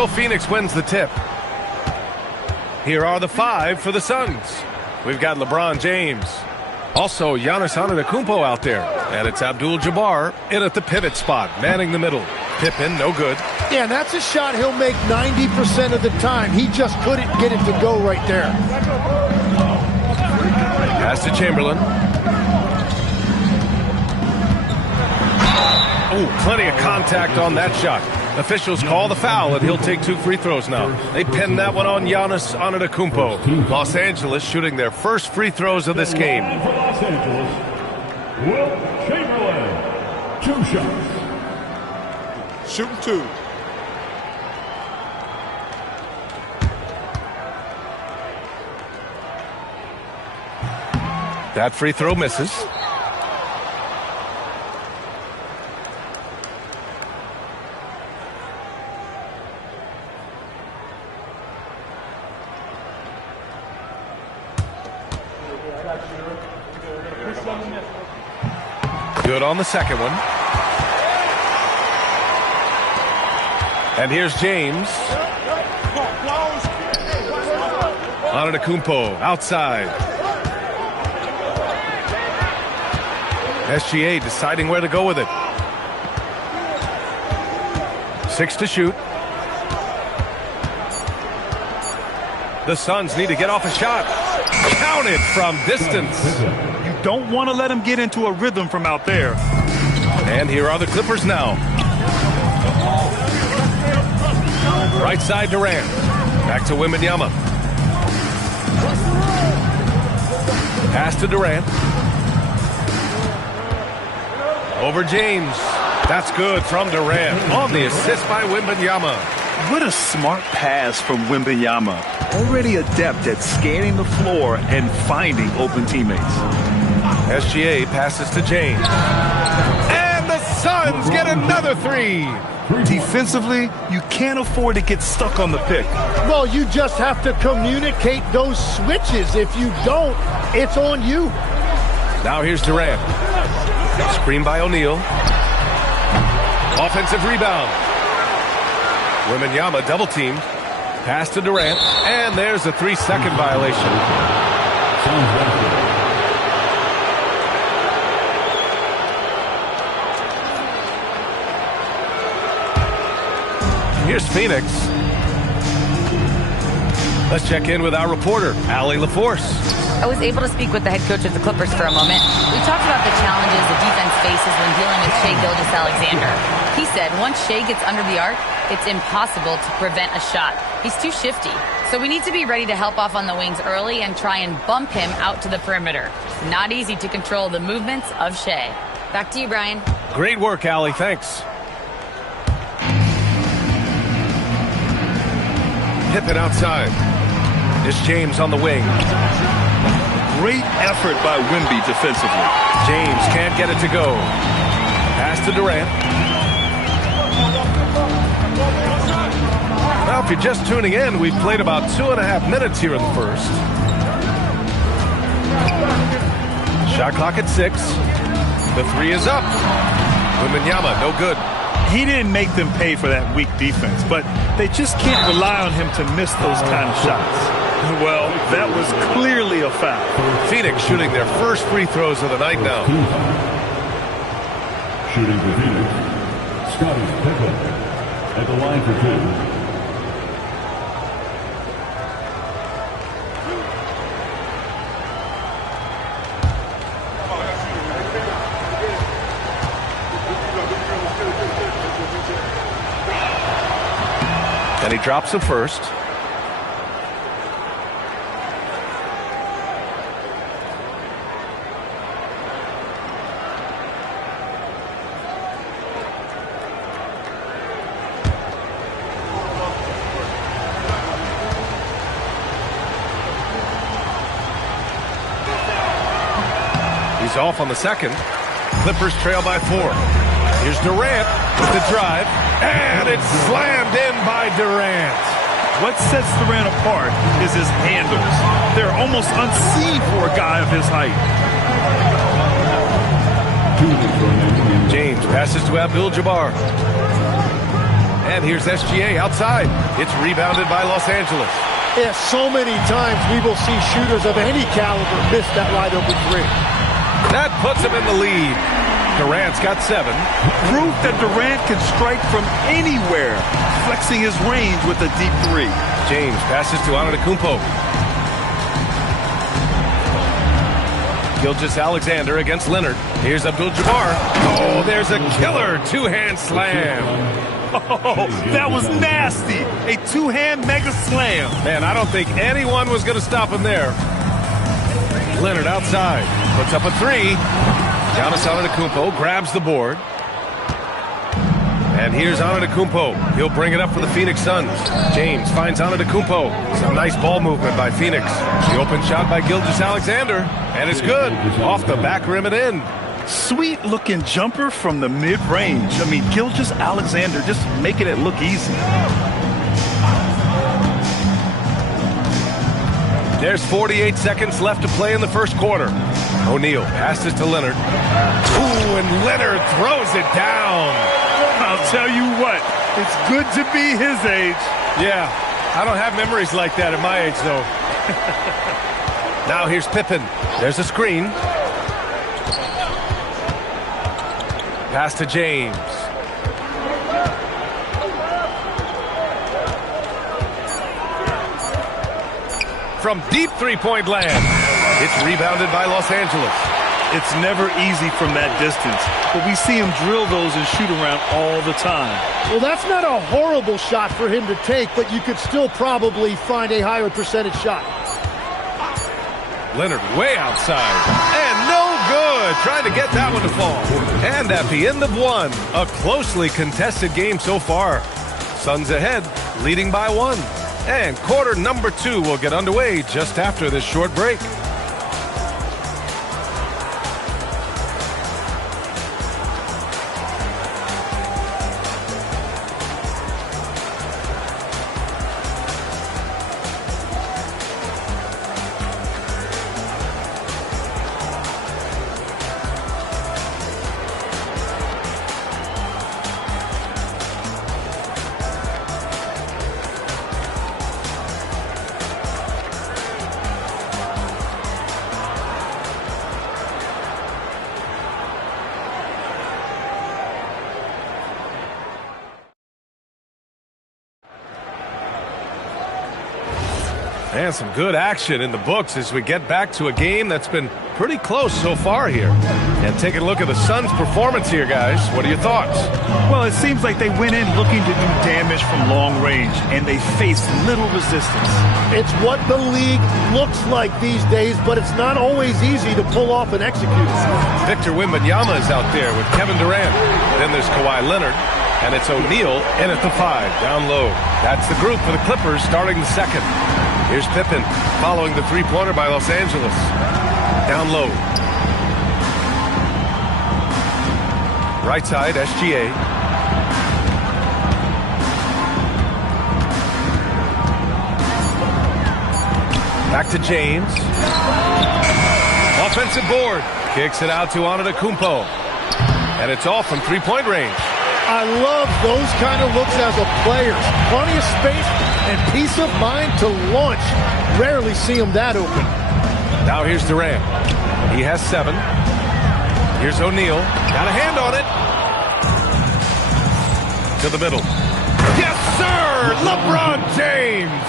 So Phoenix wins the tip. Here are the 5 for the Suns. We've got LeBron James. Also, Giannis Antetokounmpo out there. And it's Abdul-Jabbar in at the pivot spot, manning the middle. Pippen, no good. Yeah, and that's a shot he'll make 90% of the time. He just couldn't get it to go right there. Pass to Chamberlain. Oh, plenty of contact on that shot. Officials call the foul, and he'll take 2 free throws now. They pinned that one on Giannis Antetokounmpo. Los Angeles shooting their first free throws of this game. Los Angeles, Wilt Chamberlain, 2 shots. Shooting 2. That free throw misses. Good on the second one. And here's James. Antetokounmpo outside. SGA deciding where to go with it. 6 to shoot. The Suns need to get off a shot. Counted from distance. You don't want to let him get into a rhythm from out there. And here are the Clippers now. Right side Durant. Back to Wembanyama. Pass to Durant. Over James. That's good from Durant. On the assist by Wembanyama. What a smart pass from Wembanyama. Already adept at scanning the floor and finding open teammates. SGA passes to James. And the Suns get another 3. Defensively, you can't afford to get stuck on the pick. Well, you just have to communicate those switches. If you don't, it's on you. Now here's Durant. Screen by O'Neal. Offensive rebound. Wembanyama double teamed. Pass to Durant. And there's a 3-second violation. Here's Phoenix. Let's check in with our reporter, Allie LaForce. I was able to speak with the head coach of the Clippers for a moment. We talked about the challenges the defense faces when dealing with Shai Gilgeous-Alexander. He said once Shai gets under the arc, it's impossible to prevent a shot. He's too shifty. So we need to be ready to help off on the wings early and try and bump him out to the perimeter. Not easy to control the movements of Shai. Back to you, Brian. Great work, Allie. Thanks. Pippen outside. It's James on the wing. Great effort by Wemby defensively. James can't get it to go. Pass to Durant. Well, if you're just tuning in, we've played about 2.5 minutes here in the first. Shot clock at 6. The 3 is up. Wembanyama, no good. He didn't make them pay for that weak defense, but they just can't rely on him to miss those kind of shots. Well, that was clearly a foul. Phoenix shooting their first free throws of the night now. Shooting for Phoenix, Scottie Pippen at the line for 2. And he drops the first. He's off on the second. Clippers trail by 4. Here's Durant with the drive. And it's slammed in by Durant. What sets Durant apart is his handles. They're almost unseen for a guy of his height. James passes to Abdul-Jabbar. And here's SGA outside. It's rebounded by Los Angeles. Yeah, so many times we will see shooters of any caliber miss that wide open three. That puts him in the lead. Durant's got 7. Proof that Durant can strike from anywhere, flexing his range with a deep 3. James passes to Antetokounmpo. Gilgeous-Alexander against Leonard. Here's Abdul-Jabbar. Oh, there's a killer two-hand slam. Oh, that was nasty. A two-hand mega slam. Man, I don't think anyone was going to stop him there. Leonard outside. Puts up a 3. Giannis Antetokounmpo grabs the board. And here's Antetokounmpo. He'll bring it up for the Phoenix Suns. James finds Antetokounmpo. Some nice ball movement by Phoenix. The open shot by Gilgeous-Alexander. And it's good. Off the back rim and in. Sweet looking jumper from the mid-range. I mean, Gilgeous-Alexander just making it look easy. There's 48 seconds left to play in the first quarter. O'Neal passes to Leonard. Ooh, and Leonard throws it down. I'll tell you what, it's good to be his age. Yeah, I don't have memories like that at my age, though. Now here's Pippen. There's a screen. Pass to James. From deep three-point land. It's rebounded by Los Angeles. It's never easy from that distance, but we see him drill those and shoot around all the time. Well, that's not a horrible shot for him to take, but you could still probably find a higher percentage shot. Leonard way outside. And no good. Trying to get that one to fall. And at the end of 1, a closely contested game so far. Suns ahead, leading by 1. And quarter number 2 will get underway just after this short break. And some good action in the books as we get back to a game that's been pretty close so far here. And taking a look at the Suns' performance here, guys. What are your thoughts? Well, it seems like they went in looking to do damage from long range, and they faced little resistance. It's what the league looks like these days, but it's not always easy to pull off and execute. Victor Wembanyama is out there with Kevin Durant. Then there's Kawhi Leonard. And it's O'Neal in at the 5, down low. That's the group for the Clippers starting the second. Here's Pippen following the three-pointer by Los Angeles. Down low. Right side, SGA. Back to James. Offensive board. Kicks it out to Antetokounmpo. And it's off from three-point range. I love those kind of looks as a player. Plenty of space and peace of mind to launch. Rarely see him that open. Now here's Durant. He has 7. Here's O'Neal. Got a hand on it. To the middle. Yes, sir! LeBron James!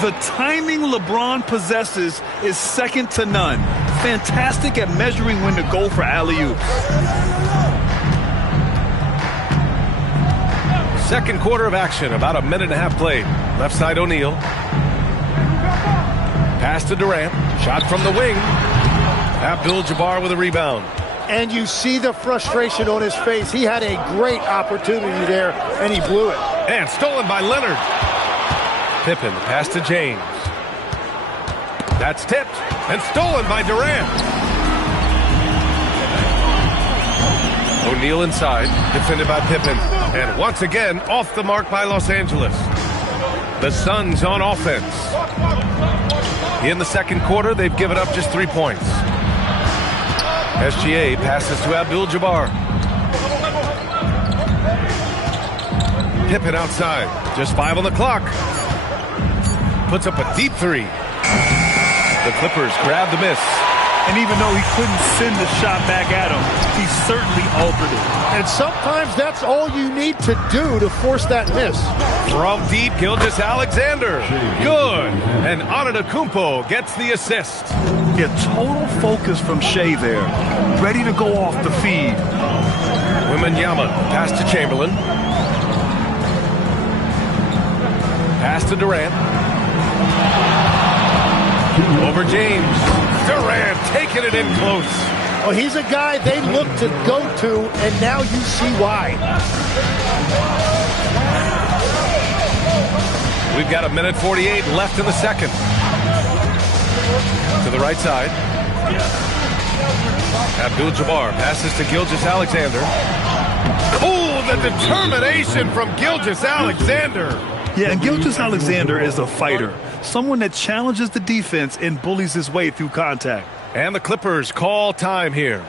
The timing LeBron possesses is second to none. Fantastic at measuring when to go for alley-oops. Second quarter of action, about a minute and a half played. Left side O'Neal. Pass to Durant. Shot from the wing. Abdul-Jabbar with a rebound. And you see the frustration on his face. He had a great opportunity there, and he blew it. And stolen by Leonard. Pippen, pass to James. That's tipped and stolen by Durant. O'Neal inside, defended by Pippen. And once again, off the mark by Los Angeles. The Suns on offense. In the second quarter, they've given up just 3 points. SGA passes to Abdul-Jabbar. Pippen outside. Just 5 on the clock. Puts up a deep three. The Clippers grab the miss. And even though he couldn't send the shot back at him, he certainly altered it. And sometimes that's all you need to do to force that miss. From deep, Gilgeous-Alexander. Good. And Antetokounmpo gets the assist. Yeah, total focus from Shea there. Ready to go off the feed. Wembanyama, pass to Chamberlain. Pass to Durant. Over James. Durant taking it in close. Well, he's a guy they look to go to, and now you see why. We've got 1:48 left in the second. To the right side. Abdul-Jabbar passes to Gilgeous-Alexander. Oh, the determination from Gilgeous-Alexander. Yeah, and Gilgeous-Alexander is a fighter. Someone that challenges the defense and bullies his way through contact. And the Clippers call time here.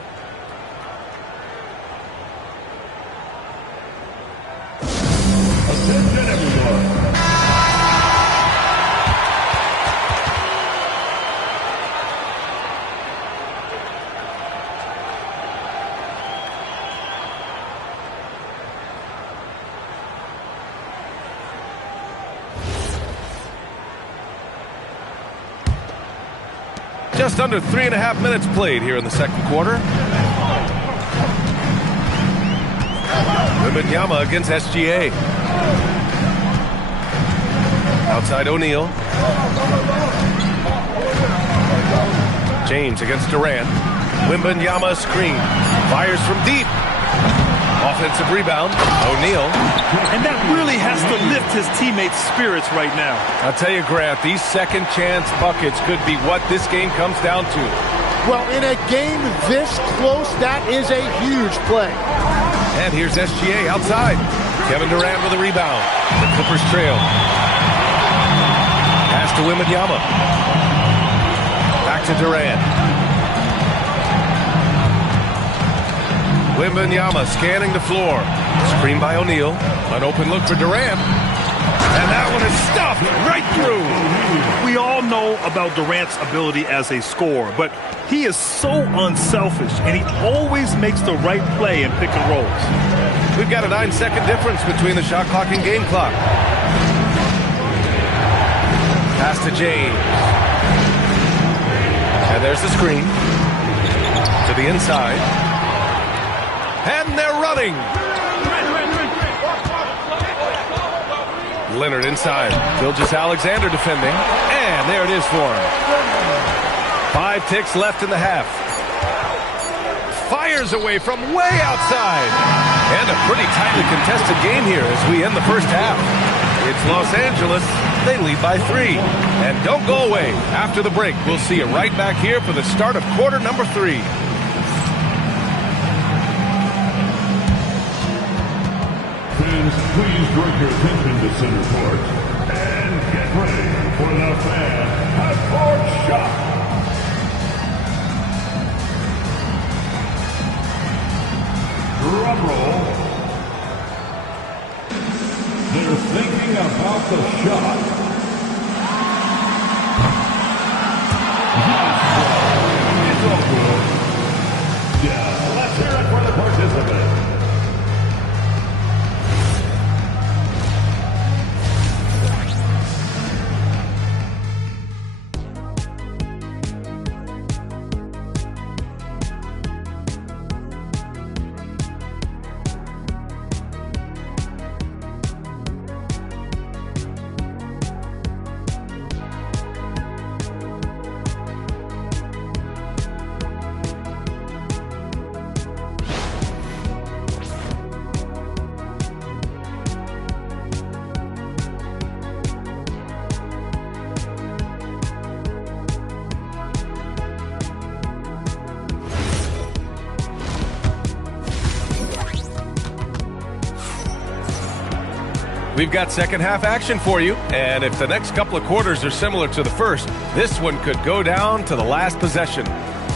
Attention, everyone. Just under 3.5 minutes played here in the second quarter. Wembanyama against SGA. Outside O'Neal. James against Durant. Wembanyama screen. Fires from deep. Offensive rebound. O'Neal. And that really has to lift his teammates' spirits right now. I'll tell you, Grant, these second chance buckets could be what this game comes down to. Well, in a game this close, that is a huge play. And here's SGA outside. Kevin Durant with a rebound. The Clippers trail. Pass to Wembanyama. Back to Durant. Wembanyama scanning the floor. Screen by O'Neal. An open look for Durant. And that one is stuffed right through. We all know about Durant's ability as a scorer, but he is so unselfish, and he always makes the right play in pick and rolls. We've got a 9-second difference between the shot clock and game clock. Pass to James. And there's the screen. To the inside. And they're running. Leonard inside. Gilgeous-Alexander defending. And there it is for him. 5 ticks left in the half. Fires away from way outside. And a pretty tightly contested game here as we end the first half. It's Los Angeles. They lead by 3. And don't go away. After the break, we'll see you right back here for the start of quarter number 3. Fans, please direct your attention to center court and get ready for the fan half-court shot. Drum roll. They're thinking about the shot. It's all good. Yeah, let's hear it for the participant. We've got second half action for you, and if the next couple of quarters are similar to the first, this one could go down to the last possession.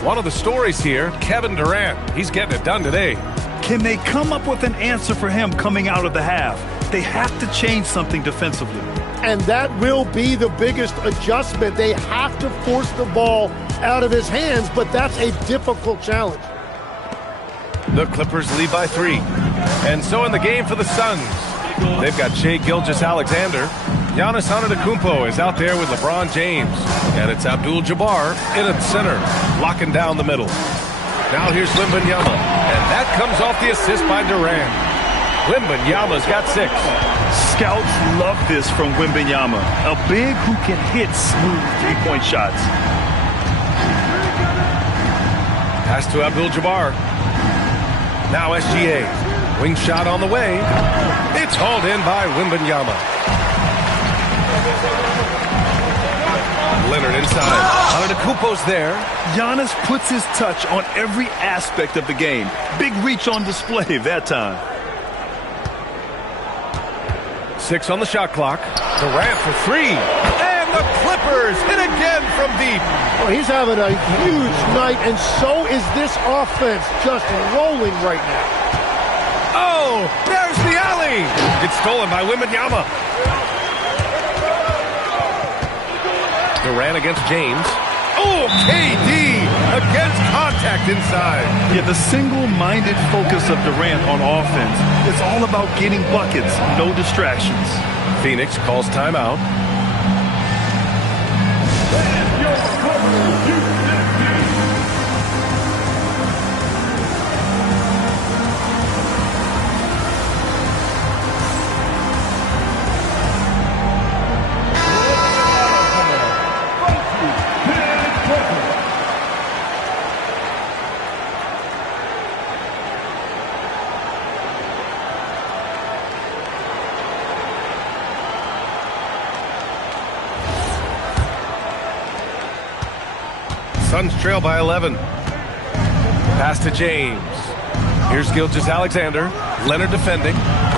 One of the stories here, Kevin Durant. He's getting it done today. Can they come up with an answer for him coming out of the half? They have to change something defensively. And that will be the biggest adjustment. They have to force the ball out of his hands, but that's a difficult challenge. The Clippers lead by 3. And so in the game for the Suns, they've got Shai Gilgeous-Alexander. Giannis Antetokounmpo is out there with LeBron James. And it's Abdul-Jabbar in at center, locking down the middle. Now here's Wembanyama. And that comes off the assist by Durant. Wembanyama's got 6. Scouts love this from Wembanyama, a big who can hit smooth three-point shots. Pass to Abdul-Jabbar. Now SGA. Wing shot on the way. It's hauled in by Wembanyama. Leonard inside. Antetokounmpo's there. Giannis puts his touch on every aspect of the game. Big reach on display that time. 6 on the shot clock. Durant for 3. And the Clippers hit again from deep. Well, he's having a huge night, and so is this offense, just rolling right now. Oh, there's the alley. It's stolen by Wembanyama. Durant against James. Oh, KD against contact inside. Yeah, the single-minded focus of Durant on offense. It's all about getting buckets, no distractions. Phoenix calls timeout. Suns trail by 11. Pass to James. Here's Gilgeous-Alexander. Leonard defending.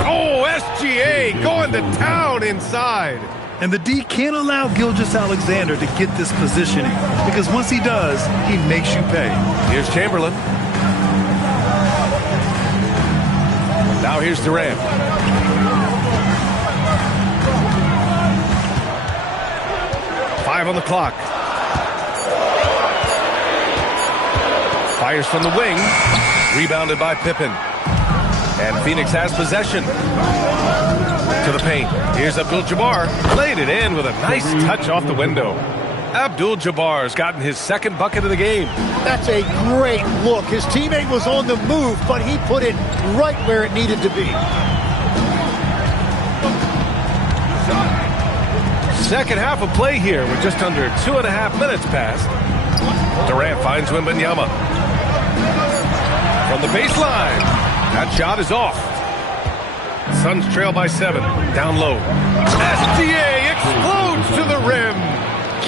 Oh, SGA going to town inside. And the D can't allow Gilgeous-Alexander to get this positioning, because once he does, he makes you pay. Here's Chamberlain. Now here's Durant. Five on the clock. Fires from the wing. Rebounded by Pippen. And Phoenix has possession. To the paint. Here's Abdul-Jabbar. Played it in with a nice touch off the window. Abdul-Jabbar's gotten his 2nd bucket of the game. That's a great look. His teammate was on the move, but he put it right where it needed to be. Second half of play here with just under 2.5 minutes passed. Durant finds Wembanyama. From the baseline. That shot is off. Suns trail by 7. Down low. SGA explodes to the rim.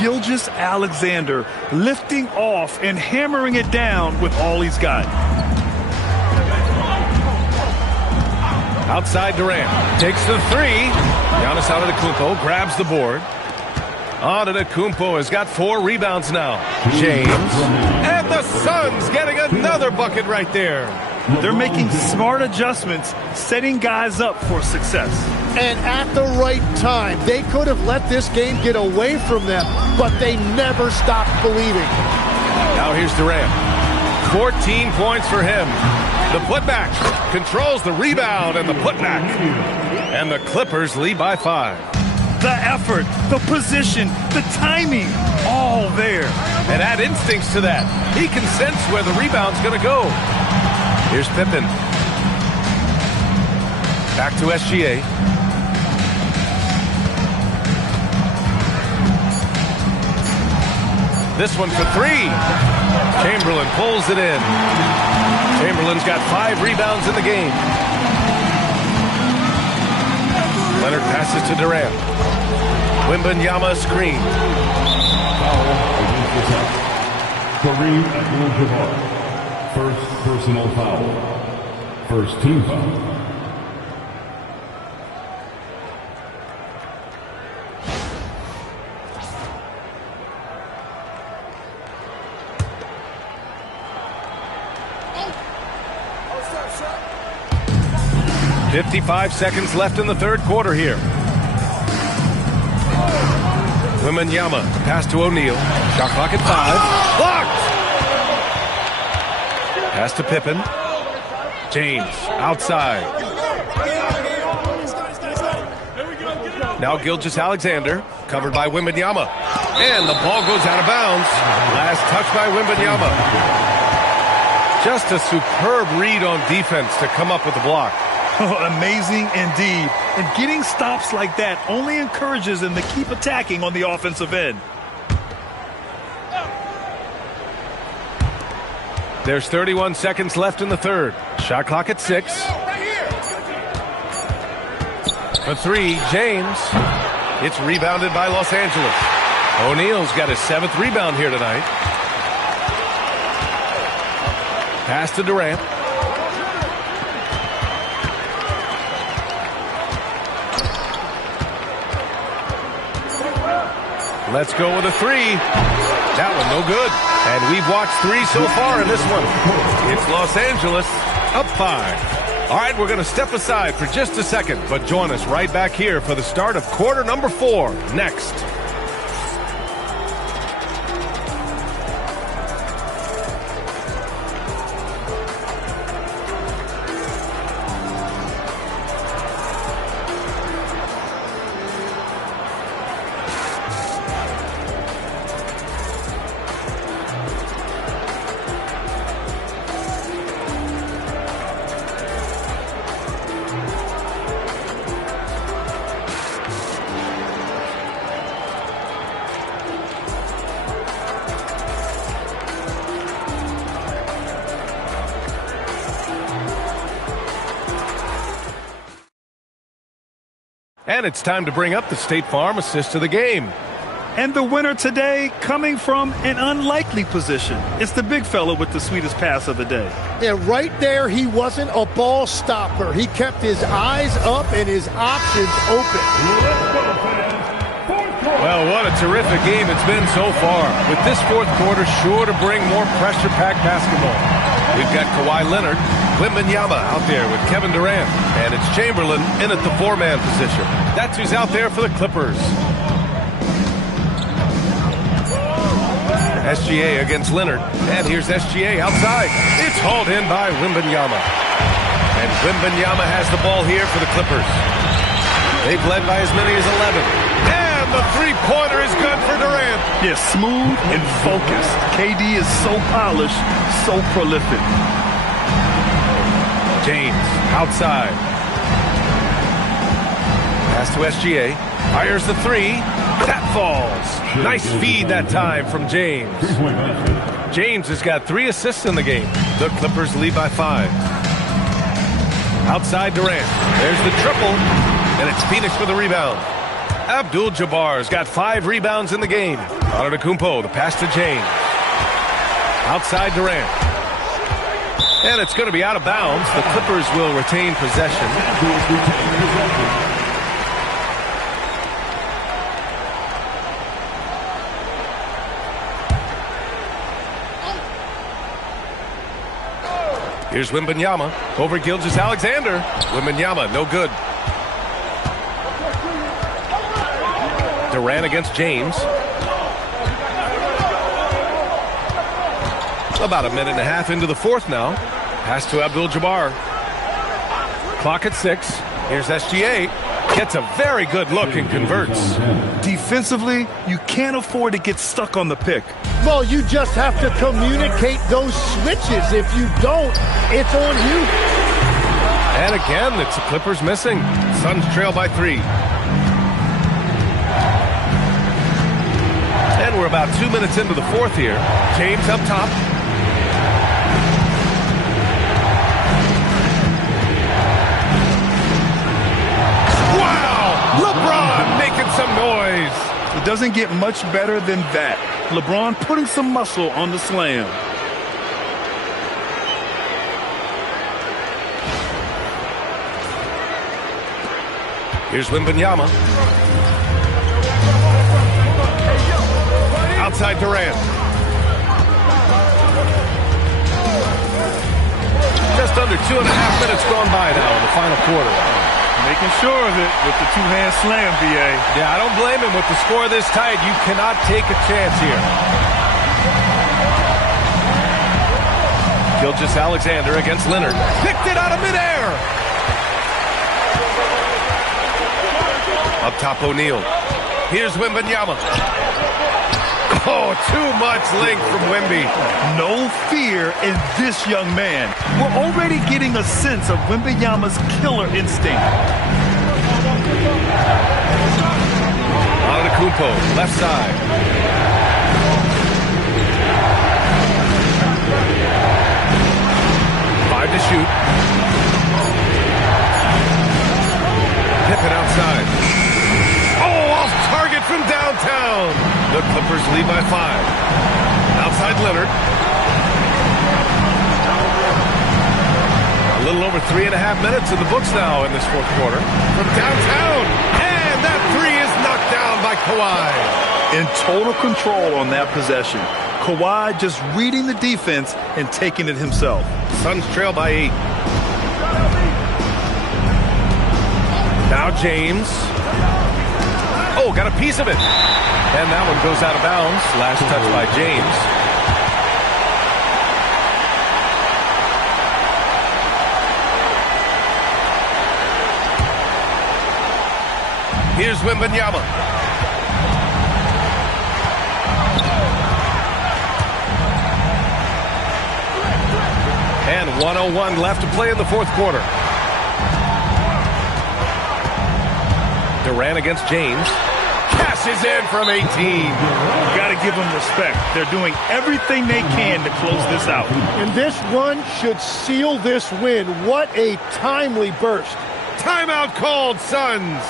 Gilgeous-Alexander lifting off and hammering it down with all he's got. Outside Durant. Takes the 3. Giannis Antetokounmpo grabs the board. Antetokounmpo has got 4 rebounds now. James. And the Suns getting another bucket right there. They're making smart adjustments, setting guys up for success. And at the right time, they could have let this game get away from them, but they never stopped believing. Now here's Durant. 14 points for him. The putback controls the rebound and the putback. And the Clippers lead by 5. The effort, the position, the timing, all there. And add instincts to that. He can sense where the rebound's going to go. Here's Pippen. Back to SGA. This one for 3. Chamberlain pulls it in. Chamberlain's got 5 rebounds in the game. Leonard passes to Durant. Wembanyama screen. Kareem Abdul-Jabbar. First personal foul. First team foul. 55 seconds left in the third quarter here. Wembanyama, pass to O'Neal. Shot clock at 5. Blocked! Pass to Pippen. James, outside. Now Gilgeous-Alexander, covered by Wembanyama. And the ball goes out of bounds. Last touch by Wembanyama. Just a superb read on defense to come up with the block. Amazing indeed. And getting stops like that only encourages them to keep attacking on the offensive end. There's 31 seconds left in the third. Shot clock at 6. For 3, James. It's rebounded by Los Angeles. O'Neal's got his 7th rebound here tonight. Pass to Durant. Let's go with a 3. That one no good. And we've watched 3 so far in this one. It's Los Angeles up 5. All right, we're going to step aside for just a second, but join us right back here for the start of quarter number 4 next. And it's time to bring up the State Farm assist of the game. And the winner today coming from an unlikely position. It's the big fella with the sweetest pass of the day. Yeah, right there, he wasn't a ball stopper. He kept his eyes up and his options open. Well, what a terrific game it's been so far. With this fourth quarter sure to bring more pressure-packed basketball. We've got Kawhi Leonard, Wembanyama out there with Kevin Durant, and it's Chamberlain in at the 4-man position. That's who's out there for the Clippers. SGA against Leonard, and here's SGA outside. It's hauled in by Wembanyama. And Wembanyama has the ball here for the Clippers. They've led by as many as 11. And the three-pointer is good for Durant. Yeah, smooth and focused. KD is so polished, so prolific. James outside. Pass to SGA. Fires the 3. That falls. Nice feed that time from James. James has got 3 assists in the game. The Clippers lead by 5. Outside Durant. There's the triple. And it's Phoenix for the rebound. Abdul-Jabbar's got 5 rebounds in the game. Antetokounmpo, the pass to James. Outside Durant. And it's going to be out of bounds. The Clippers will retain possession. Here's Wembanyama over Gilgeous-Alexander. Wembanyama, no good. Durant against James. About a minute and a half into the fourth now. Pass to Abdul-Jabbar. Clock at 6. Here's SGA. Gets a very good look and converts. Defensively, you can't afford to get stuck on the pick. Well, you just have to communicate those switches. If you don't, it's on you. And again, it's the Clippers missing. Suns trail by 3. And we're about 2 minutes into the fourth here. James up top. Wow! LeBron making some noise. It doesn't get much better than that. LeBron putting some muscle on the slam. Here's Wembanyama. Outside Durant. Just under 2.5 minutes gone by now in the final quarter. Making sure of it with the two-hand slam, B.A. Yeah, I don't blame him. With the score this tight, you cannot take a chance here. Gilgeous-Alexander against Leonard. Picked it out of midair. Up top, O'Neal. Here's Wembanyama. Oh, too much length from Wemby. No fear in this young man. We're already getting a sense of Wembanyama's killer instinct. Antetokounmpo, left side. Five to shoot. Pippen outside. Oh, off target from downtown. The Clippers lead by 5. Outside Leonard. A little over 3.5 minutes in the books now in this fourth quarter. From downtown. And that three is knocked down by Kawhi. In total control on that possession. Kawhi just reading the defense and taking it himself. Suns trail by 8. Now James. Oh, got a piece of it. And that one goes out of bounds. Last touch by James. Here's Wembanyama. And 1:01 left to play in the fourth quarter. Durant against James. Cashes in from 18. Got to give them respect. They're doing everything they can to close this out. And this run should seal this win. What a timely burst. Timeout called, Suns.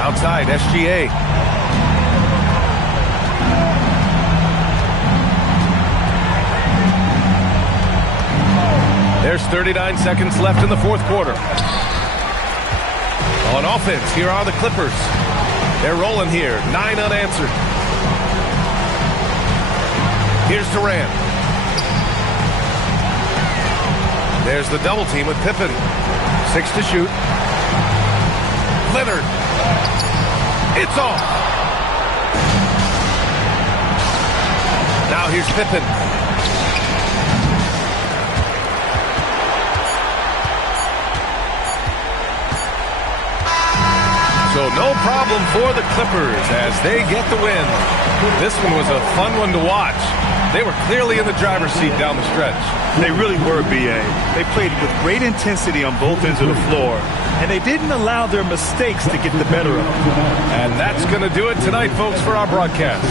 Outside, SGA. There's 39 seconds left in the fourth quarter. On offense, here are the Clippers. They're rolling here, 9 unanswered. Here's Durant. There's the double team with Pippen. 6 to shoot. Leonard. It's off. Now here's Pippen. So no problem for the Clippers as they get the win. This one was a fun one to watch. They were clearly in the driver's seat down the stretch. They really were, B.A. They played with great intensity on both ends of the floor, and they didn't allow their mistakes to get the better of them. And that's going to do it tonight, folks, for our broadcast.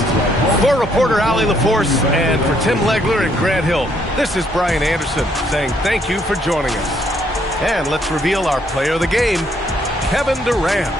For reporter Allie LaForce and for Tim Legler and Grant Hill, this is Brian Anderson saying thank you for joining us. And let's reveal our player of the game, Kevin Durant.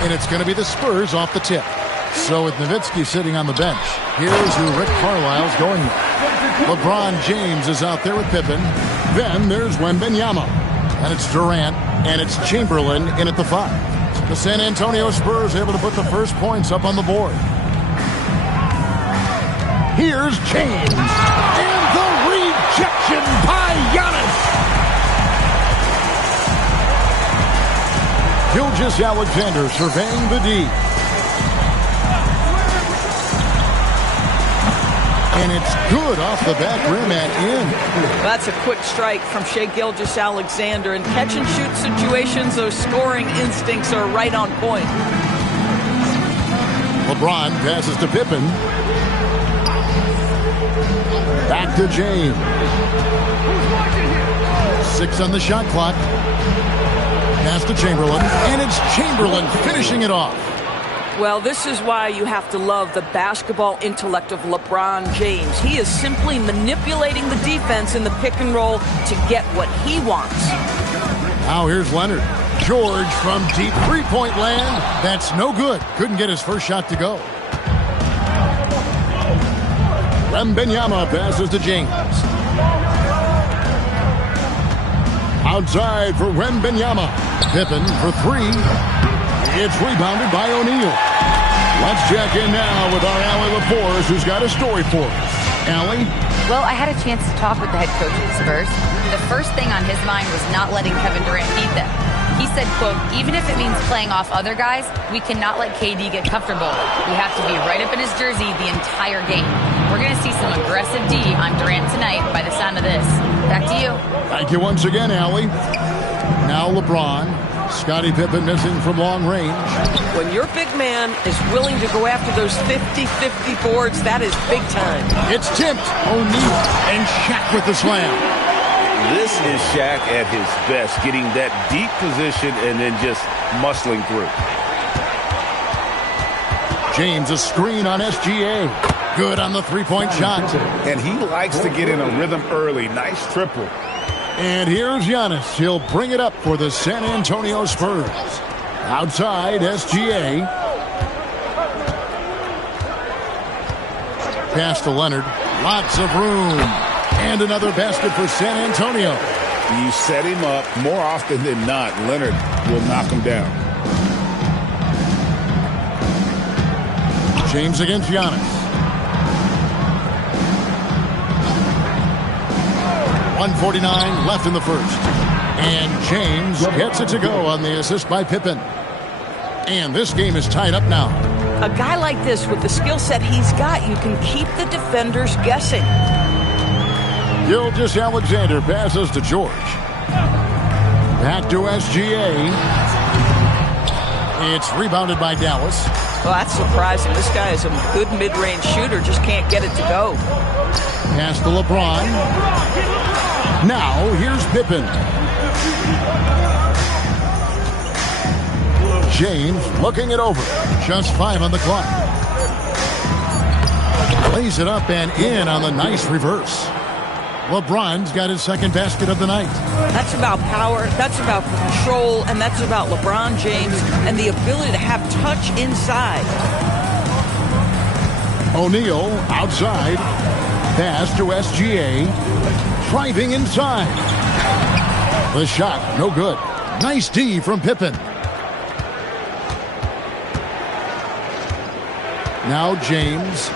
and it's going to be the Spurs off the tip. So with Nowitzki sitting on the bench, here's who Rick Carlisle's going with. LeBron James is out there with Pippen. Then there's Wembanyama. And it's Durant, and it's Chamberlain in at the 5. The San Antonio Spurs able to put the first points up on the board. Here's James. And the rejection by Giannis. Gilgeous-Alexander surveying the D. And it's good off the back rim and in. That's a quick strike from Shai Gilgeous-Alexander. In catch-and-shoot situations, those scoring instincts are right on point. LeBron passes to Pippen. Back to James. 6 on the shot clock. Pass to Chamberlain. And it's Chamberlain finishing it off. Well, this is why you have to love the basketball intellect of LeBron James. He is simply manipulating the defense in the pick and roll to get what he wants. Now here's Leonard. George from deep three-point land. That's no good. Couldn't get his first shot to go. Wembanyama passes to James. Outside for Wembanyama. Pippen for 3. It's rebounded by O'Neal. Let's check in now with our Allie Laforce, who's got a story for us. Allie? Well, I had a chance to talk with the head coach of the Spurs. The first thing on his mind was not letting Kevin Durant beat them. He said, quote, even if it means playing off other guys, we cannot let KD get comfortable. We have to be right up in his jersey the entire game. We're going to see some aggressive D on Durant tonight by the sound of this. Back to you. Thank you once again, Allie. Now LeBron. Scottie Pippen missing from long range. When your big man is willing to go after those 50-50 boards, that is big time. It's tipped. O'Neal and Shaq with the slam. This is Shaq at his best, getting that deep position and then just muscling through. James, a screen on SGA. Good on the three-point shot. And he likes to get in a rhythm early. Nice triple. And here's Giannis. He'll bring it up for the San Antonio Spurs. Outside, SGA. Pass to Leonard. Lots of room. And another basket for San Antonio. You set him up more often than not. Leonard will knock him down. James against Giannis. 1:49 left in the first. And James gets it to go on the assist by Pippen. And this game is tied up now. A guy like this, with the skill set he's got, you can keep the defenders guessing. Gilgeous-Alexander passes to George. Back to SGA. It's rebounded by Dallas. Well, that's surprising. This guy is a good mid-range shooter, just can't get it to go. Pass to LeBron. Now, here's Pippen. James looking it over. Just 5 on the clock. Lays it up and in on the nice reverse. LeBron's got his second basket of the night. That's about power, that's about control, and that's about LeBron James and the ability to have touch inside. O'Neal outside. Pass to SGA. Driving inside. The shot, no good. Nice D from Pippen. Now James.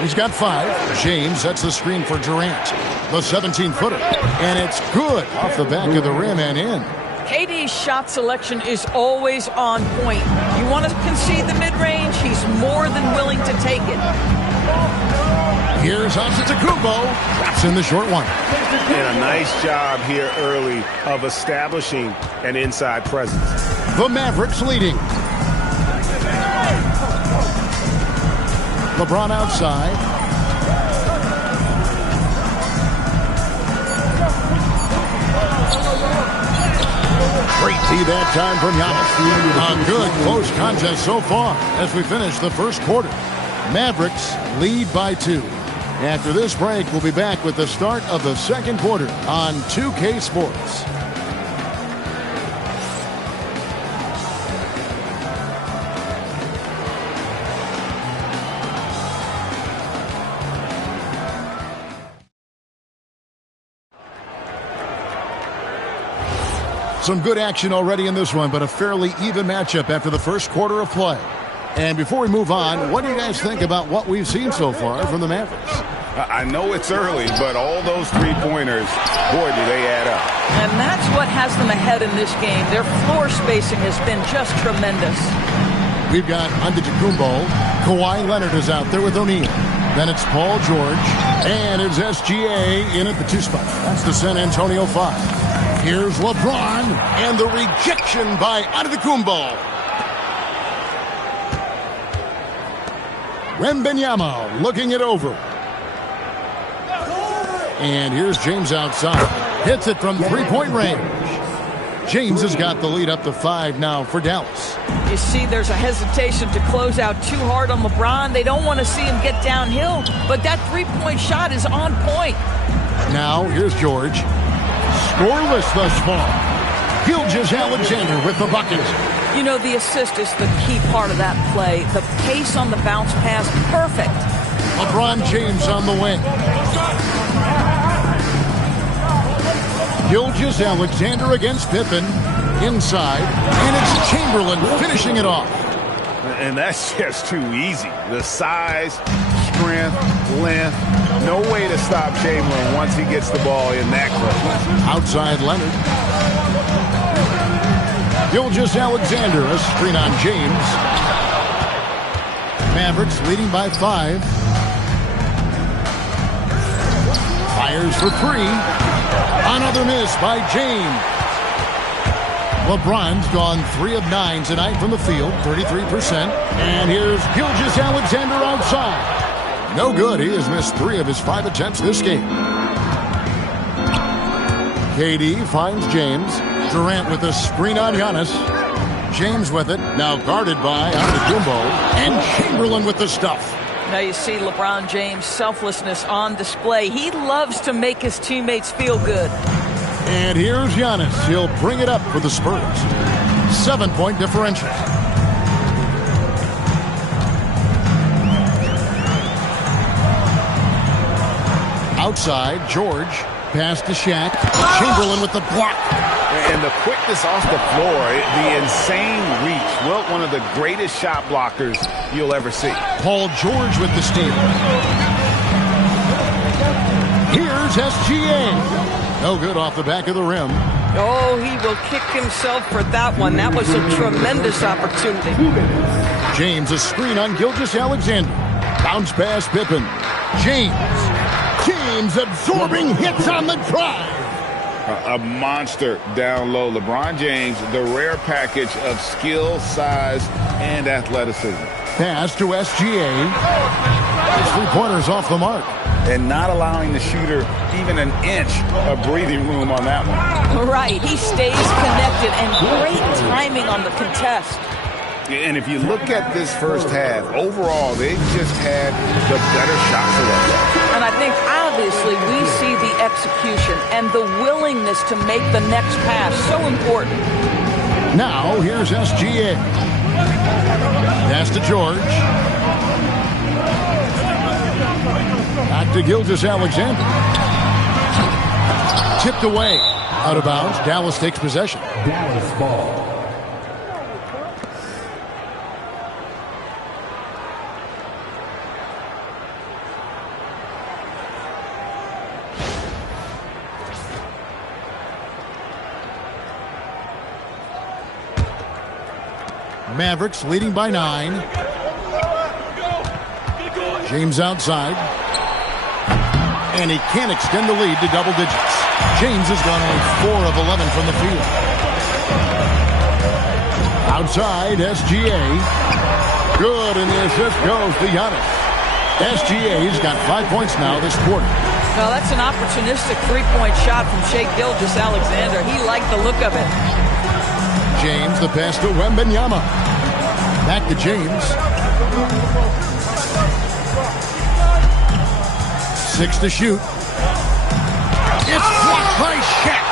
He's got 5. James sets the screen for Durant. The 17-footer. And it's good off the back of the rim and in. KD's shot selection is always on point. You want to concede the mid-range, he's more than willing to take it. Here's Antetokounmpo. That's in the short one. And a nice job here early of establishing an inside presence. The Mavericks leading. LeBron outside. Great tee that time from Giannis. A good close contest so far as we finish the first quarter. Mavericks lead by 2. After this break, we'll be back with the start of the second quarter on 2K Sports. Some good action already in this one, but a fairly even matchup after the first quarter of play. And before we move on, what do you guys think about what we've seen so far from the Mavericks? I know it's early, but all those three-pointers, boy, do they add up. And that's what has them ahead in this game. Their floor spacing has been just tremendous. We've got Antetokounmpo. Kawhi Leonard is out there with O'Neal. Then it's Paul George. And it's SGA in at the 2 spot. That's the San Antonio 5. Here's LeBron, and the rejection by Antetokounmpo. Wembanyama looking it over. And here's James outside. Hits it from three-point range. James has got the lead up to 5 now for Dallas. You see there's a hesitation to close out too hard on LeBron. They don't want to see him get downhill, but that three-point shot is on point. Now here's George. Scoreless thus far. Gilgeous-Alexander with the bucket. You know, the assist is the key part of that play. The pace on the bounce pass, perfect. LeBron James on the wing. Gilgeous-Alexander against Pippen. Inside. And it's Chamberlain finishing it off. And that's just too easy. The size, strength, length. No way to stop Chamberlain once he gets the ball in that close. Outside Leonard. Gilgeous-Alexander, a screen on James. Mavericks leading by 5. Fires for 3. Another miss by James. LeBron's gone 3 of 9 tonight from the field, 33%. And here's Gilgeous-Alexander outside. No good. He has missed 3 of his 5 attempts this game. KD finds James. Durant with a screen on Giannis. James with it. Now guarded by Antetokounmpo. And Chamberlain with the stuff. Now you see LeBron James' selflessness on display. He loves to make his teammates feel good. And here's Giannis. He'll bring it up for the Spurs. 7-point differential. Outside, George. Pass to Shaq. Chamberlain with the block. And the quickness off the floor, the insane reach. Well, one of the greatest shot blockers you'll ever see. Paul George with the steal. Here's SGA. No good off the back of the rim. Oh, he will kick himself for that one. That was a tremendous opportunity. James, a screen on Gilgeous-Alexander. Bounce pass Pippen. James absorbing hits on the drive. A monster down low. LeBron James, the rare package of skill, size, and athleticism. Pass to SGA. His 3-pointers off the mark. And not allowing the shooter even an inch of breathing room on that one. Right. He stays connected and great timing on the contest. And if you look at this first half, overall, they've just had the better shot selection. And I think, obviously, we see the execution and the willingness to make the next pass so important. Now, here's SGA. Pass to George. Back to Gilgeous-Alexander. Tipped away. Out of bounds. Dallas takes possession. Dallas ball. Mavericks leading by 9. James outside. And he can't extend the lead to double digits. James has gone only 4 of 11 from the field. Outside, SGA. Good, and the assist goes to Giannis. SGA's got 5 points now this quarter. Now that's an opportunistic 3-point shot from Shai Gilgeous-Alexander. He liked the look of it. James, the pass to Wembanyama. Back to James. 6 to shoot. It's blocked by Shaq.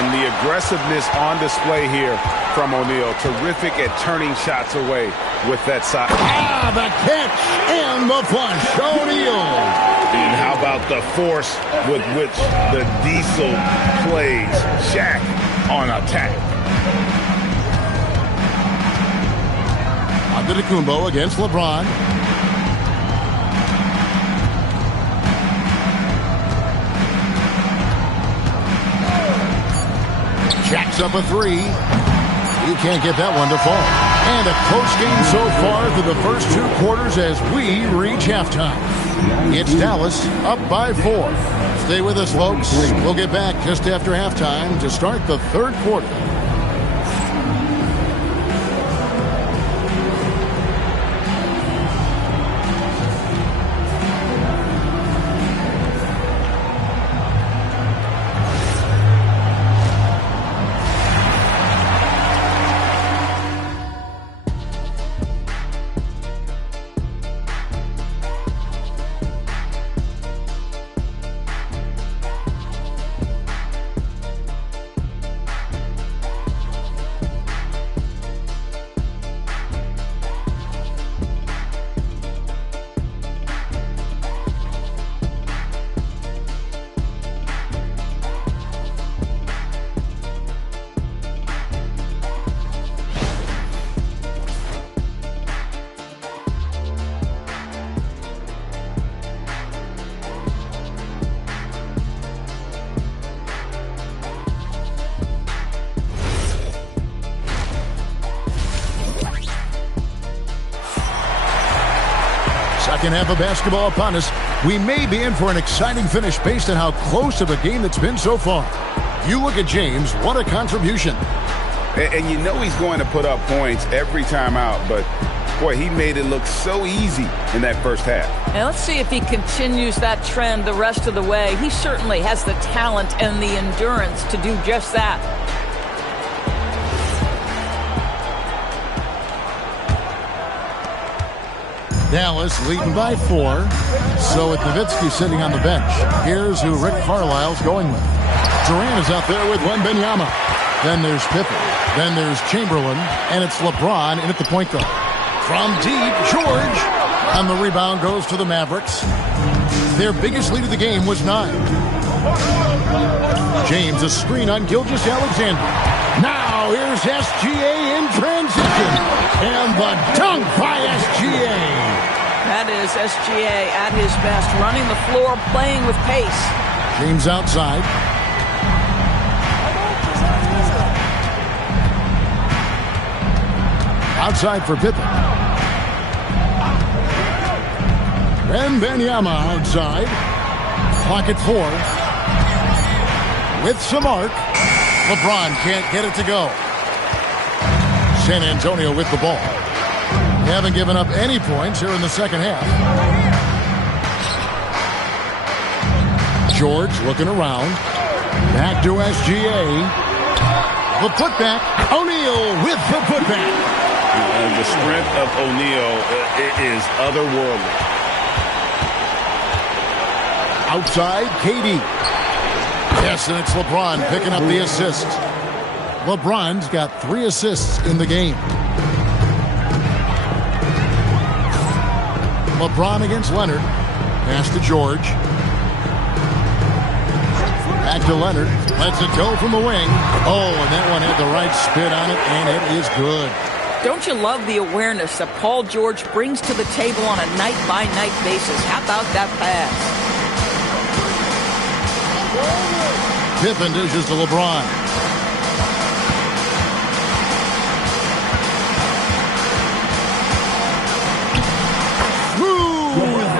And the aggressiveness on display here from O'Neal. Terrific at turning shots away with that side. The catch and the flush. O'Neal. And how about the force with which the Diesel plays? Shaq on attack. Antetokounmpo against LeBron. Jacks up a three. He can't get that one to fall. And a close game so far through the first 2 quarters as we reach halftime. It's Dallas up by 4. Stay with us, folks. We'll get back just after halftime to start the 3rd quarter. Second half of basketball upon us. We may be in for an exciting finish based on how close of a game that's been so far. You look at James, what a contribution. And you know he's going to put up points every time out, but boy, he made it look so easy in that first half. And let's see if he continues that trend the rest of the way. He certainly has the talent and the endurance to do just that. Dallas leading by 4. So with Nowitzki sitting on the bench, here's who Rick Carlisle's going with. Durant is out there with Wembanyama. Then there's Pippen. Then there's Chamberlain. And it's LeBron in at the point guard. From deep, George. And the rebound goes to the Mavericks. Their biggest lead of the game was 9. James, a screen on Gilgeous-Alexander. Now here's SGA in transition. And the dunk by SGA. That is SGA at his best, running the floor, playing with pace. James outside. Outside for Pippen. Wembanyama outside. Clock at 4. With some arc. LeBron can't get it to go. San Antonio with the ball. They haven't given up any points here in the second half. George looking around. Back to SGA. The putback. O'Neal with the putback. The strength of O'Neal is otherworldly. Outside, KD. Yes, and it's LeBron picking up the assist. LeBron's got 3 assists in the game. LeBron against Leonard. Pass to George. Back to Leonard. Lets it go from the wing. Oh, and that one had the right spin on it, and it is good. Don't you love the awareness that Paul George brings to the table on a night-by-night basis? How about that pass? Pippen dishes to LeBron.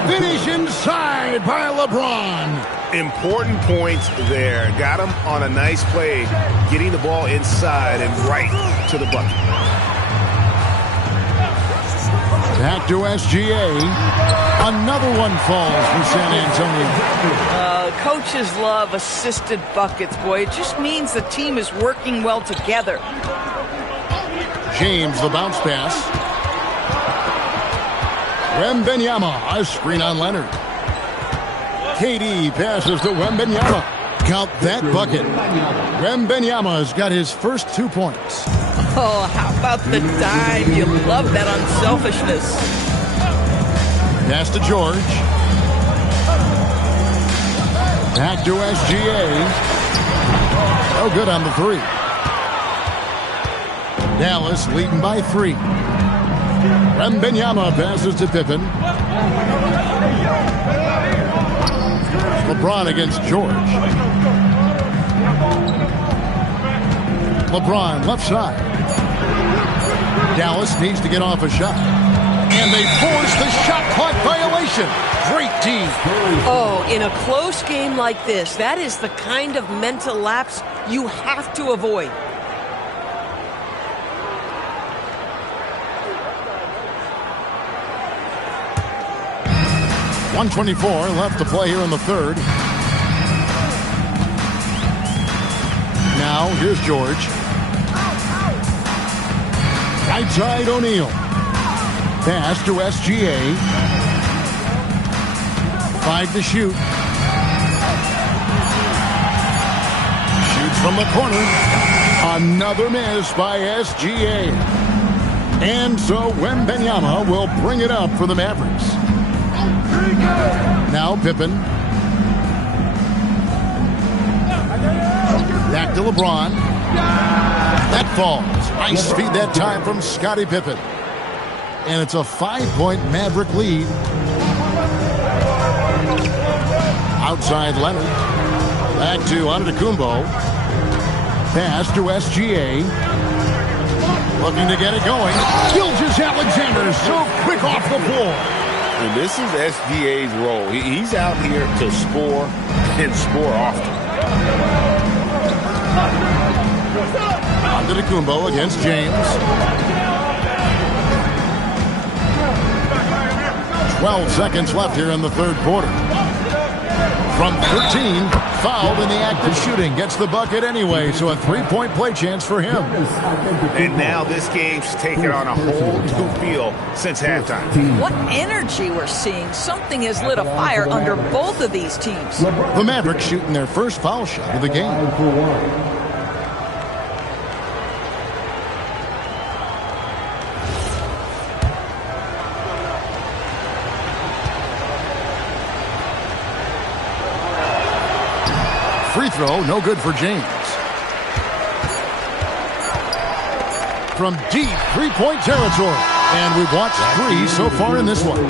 Finish inside by LeBron. Important points there. Got him on a nice play, getting the ball inside and right to the bucket. Back to SGA. Another one falls for San Antonio. Coaches love assisted buckets, boy. It just means the team is working well together. James, the bounce pass. Wembanyama, a screen on Leonard. KD passes to Wembanyama. Count that bucket. Wembanyama's got his first 2 points. Oh, how about the dime? You love that unselfishness. Pass to George. Back to SGA. Oh, good on the 3. Dallas leading by 3. Wembanyama passes to Pippen. LeBron against George. LeBron left side. Dallas needs to get off a shot. And they force the shot clock violation. Great team. Oh, in a close game like this, that is the kind of mental lapse you have to avoid. .124 left to play here in the third. Now, here's George. Right side O'Neal. Pass to SGA. 5 to shoot. Shoots from the corner. Another miss by SGA. And so Wembanyama will bring it up for the Mavericks. Now Pippen. Back to LeBron. That falls. Nice feed that time from Scottie Pippen. And it's a 5-point Maverick lead. Outside Leonard. Back to Antetokounmpo. Pass to SGA. Looking to get it going. Gilgeous-Alexander so quick off the floor. And this is SGA's role. He's out here to score and score often. Antetokounmpo against James. 12 seconds left here in the third quarter. From 13, fouled in the act of shooting. Gets the bucket anyway, so a 3-point play chance for him. And now this game's taken on a whole new feel since halftime. What energy we're seeing. Something has lit a fire under both of these teams. The Mavericks shooting their first foul shot of the game. Free throw, no good for James. From deep three-point territory. And we've watched 3 so far in this one.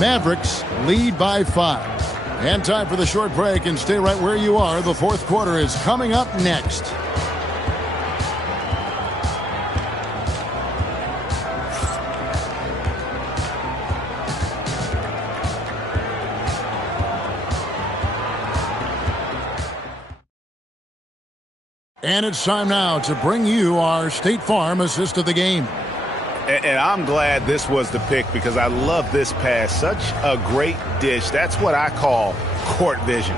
Mavericks lead by 5. And time for the short break, and stay right where you are. The fourth quarter is coming up next. And it's time now to bring you our State Farm assist of the game. And I'm glad this was the pick because I love this pass. Such a great dish. That's what I call court vision.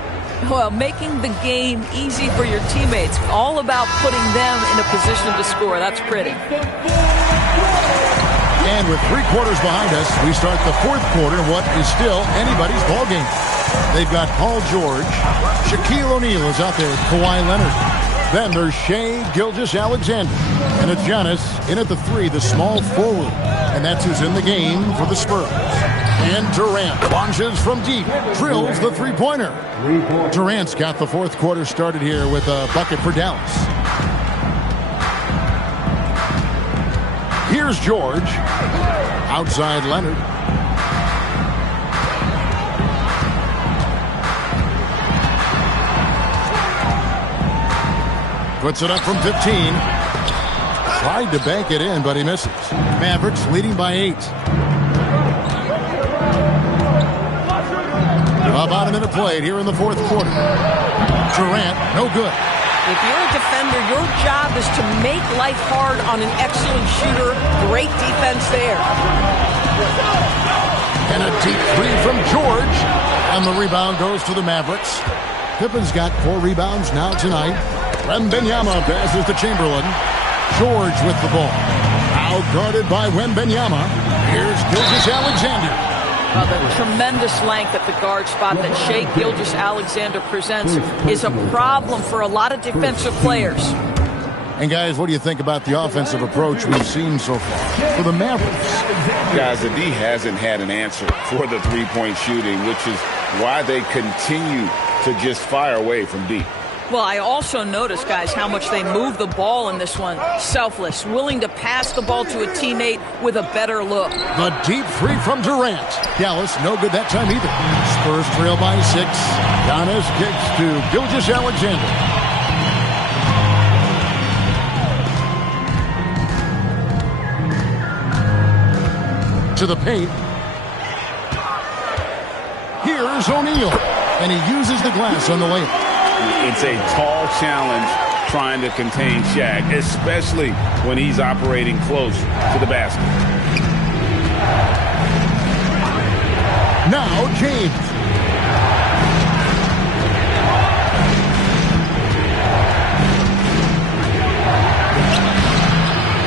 Well, making the game easy for your teammates. All about putting them in a position to score. That's pretty. And with 3 quarters behind us, we start the fourth quarter, what is still anybody's ball game. They've got Paul George. Shaquille O'Neal is out there with Kawhi Leonard. Then there's Shai Gilgeous-Alexander. And it's Giannis in at the 3, the small forward. And that's who's in the game for the Spurs. And Durant launches from deep, drills the three-pointer. Durant's got the fourth quarter started here with a bucket for Dallas. Here's George. Outside Leonard. Puts it up from 15. Tried to bank it in, but he misses. Mavericks leading by 8. About a minute played here in the fourth quarter. Durant, no good. If you're a defender, your job is to make life hard on an excellent shooter. Great defense there. And a deep 3 from George. And the rebound goes to the Mavericks. Pippen's got 4 rebounds now tonight. Wembanyama passes to Chamberlain. George with the ball. Out guarded by Wembanyama. Here's Gilgeous-Alexander. The tremendous length at the guard spot that Shai Gilgeous-Alexander presents is a problem for a lot of defensive players. And guys, what do you think about the offensive approach we've seen so far for the Mavericks? Guys, the D hasn't had an answer for the three-point shooting, which is why they continue to just fire away from deep. Well, I also noticed, guys, how much they move the ball in this one. Selfless, willing to pass the ball to a teammate with a better look. The deep three from Durant. Dallas, no good that time either. Spurs trail by 6. Giannis kicks to Gilgeous-Alexander. To the paint. Here's O'Neal. And he uses the glass on the layup. It's a tall challenge trying to contain Shaq, especially when he's operating close to the basket. Now James.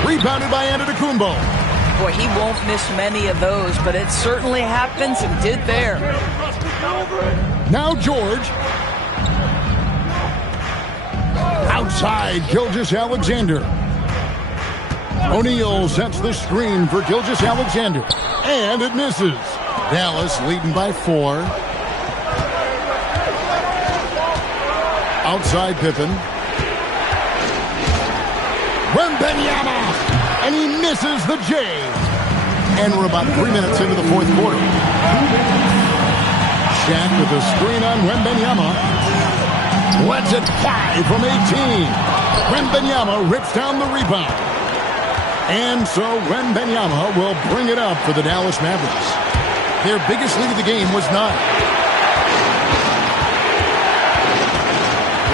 Rebounded by Antetokounmpo. Boy, he won't miss many of those, but it certainly happens and did there. Now George. Outside, Gilgeous-Alexander. O'Neal sets the screen for Gilgeous-Alexander. And it misses. Dallas leading by 4. Outside Pippen. Wembanyama! And he misses the J. And we're about 3 minutes into the fourth quarter. Shaq with a screen on Wembanyama. Lets it fly from 18. Wembanyama rips down the rebound. And so Wembanyama will bring it up for the Dallas Mavericks. Their biggest lead of the game was 9.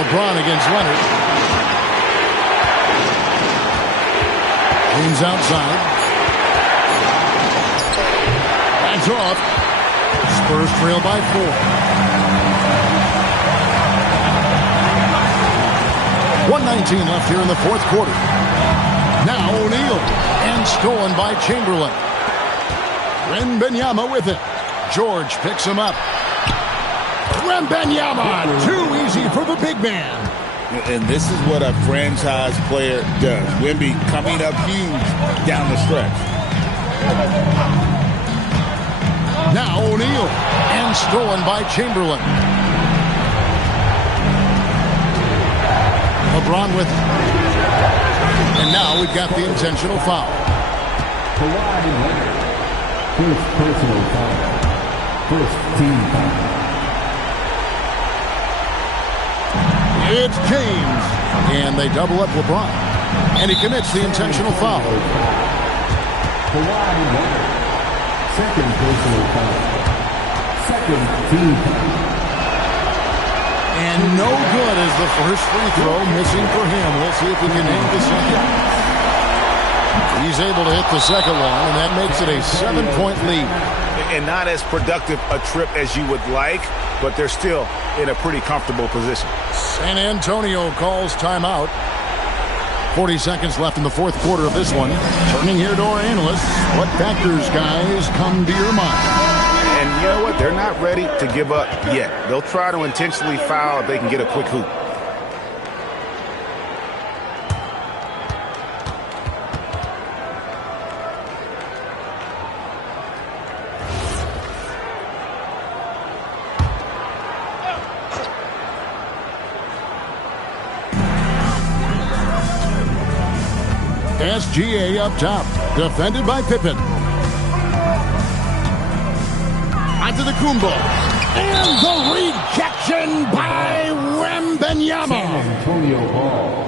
LeBron against Leonard. James outside. That's off. Spurs trail by 4. 1:19 left here in the fourth quarter. Now O'Neal. And stolen by Chamberlain. Wembanyama with it. George picks him up. Wembanyama. Too easy for the big man. And this is what a franchise player does. Wemby coming up huge down the stretch. Now O'Neal. And stolen by Chamberlain. LeBron with it. And now we've got the intentional foul. First personal foul. First team foul. It's James. And they double up LeBron. And he commits the intentional foul. Second personal foul. Second team foul. And no good as the first free throw missing for him. We'll see if he can hit the second. He's able to hit the second one, and that makes it a 7-point lead. And not as productive a trip as you would like, but they're still in a pretty comfortable position. San Antonio calls timeout. 40 seconds left in the fourth quarter of this one. Turning here to our analysts. What factors, guys, come to your mind? And you know what? They're not ready to give up yet. They'll try to intentionally foul if they can get a quick hoop. SGA up top. Defended by Pippen. Antetokounmpo. And the rejection by Wembanyama. San Antonio ball.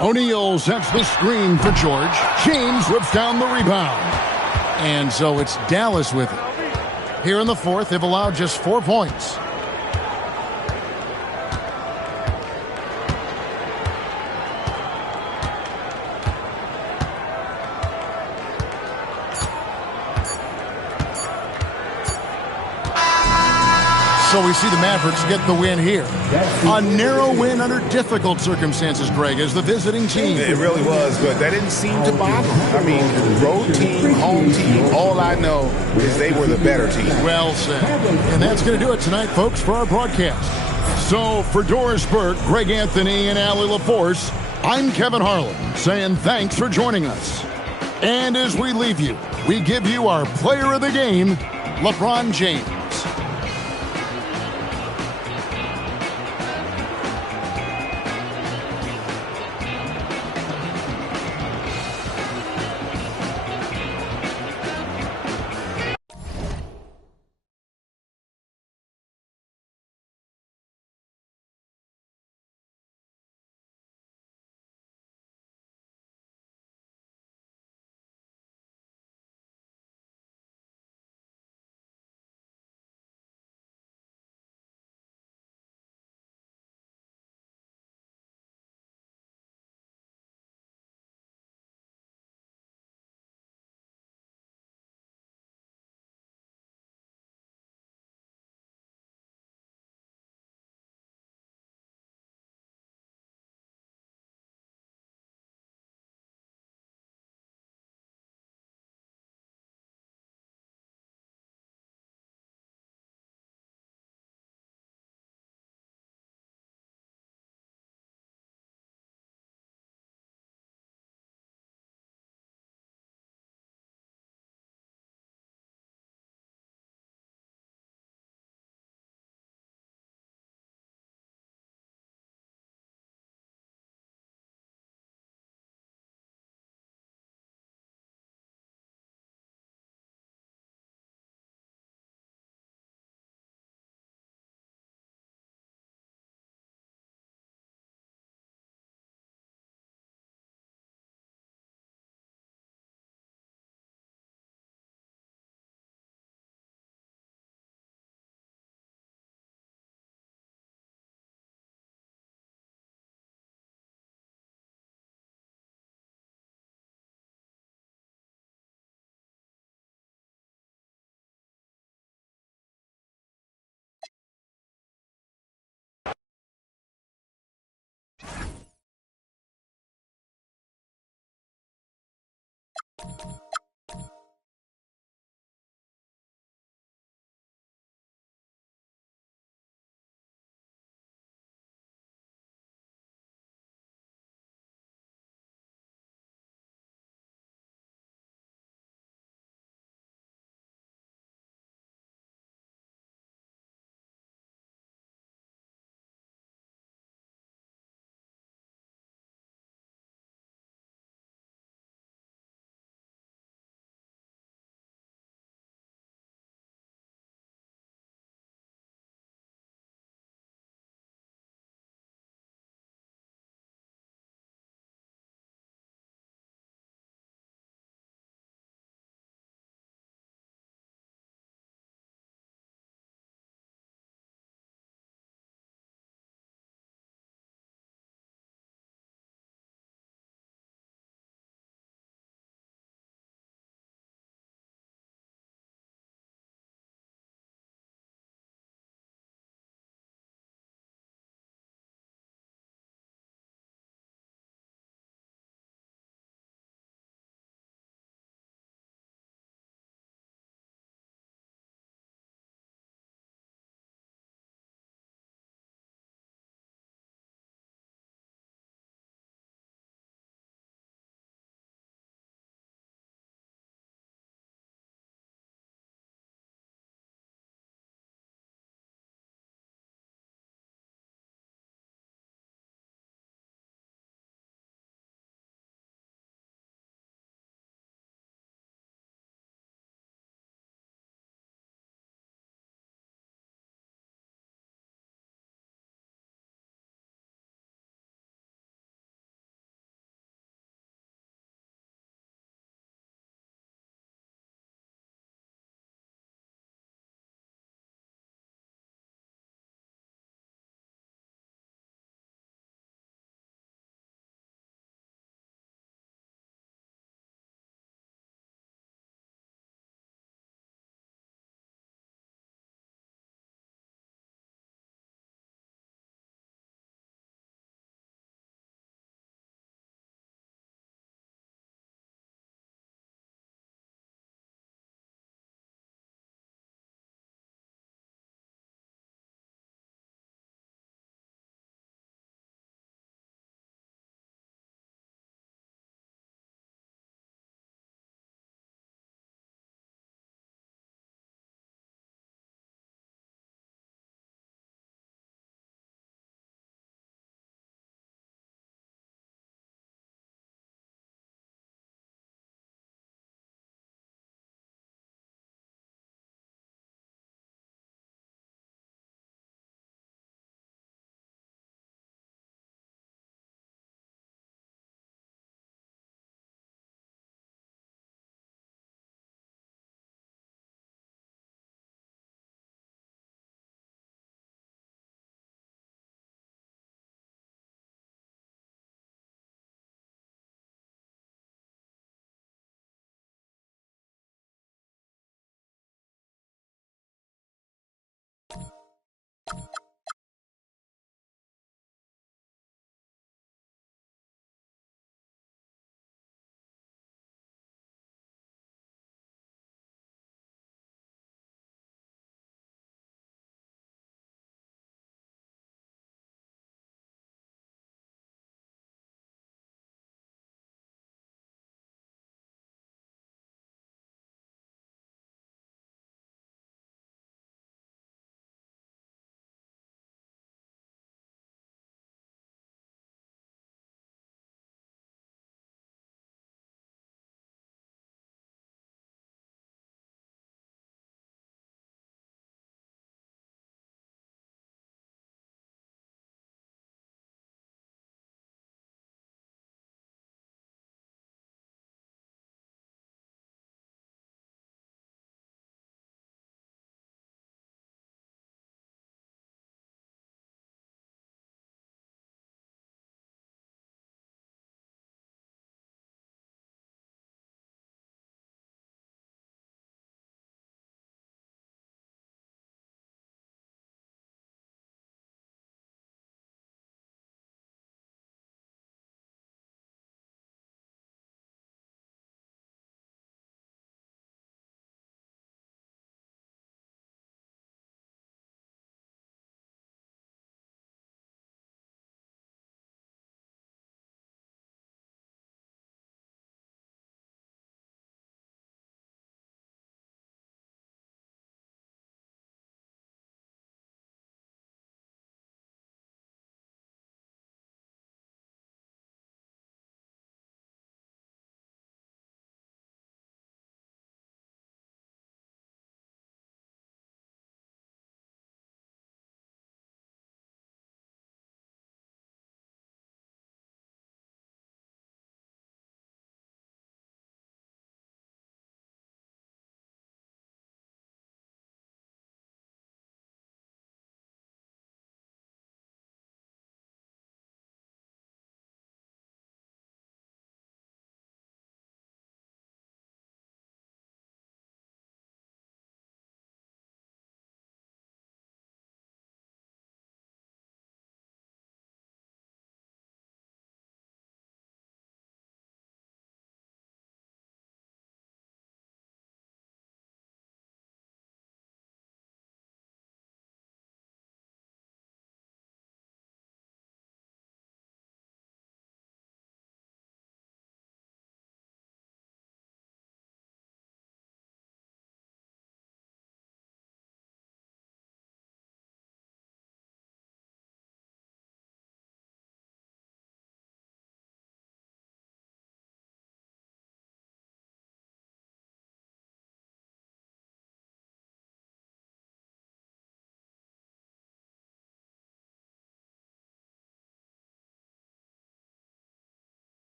O'Neal sets the screen for George. James whips down the rebound. And so it's Dallas with it. Here in the fourth, they've allowed just 4 points. So we see the Mavericks get the win here. A narrow win under difficult circumstances, Greg, as the visiting team. It really was, but that didn't seem to bother them. I mean, road team, home team, all I know is they were the better team. Well said. And that's going to do it tonight, folks, for our broadcast. So for Doris Burke, Greg Anthony, and Allie LaForce, I'm Kevin Harlan saying thanks for joining us. And as we leave you, we give you our player of the game, LeBron James.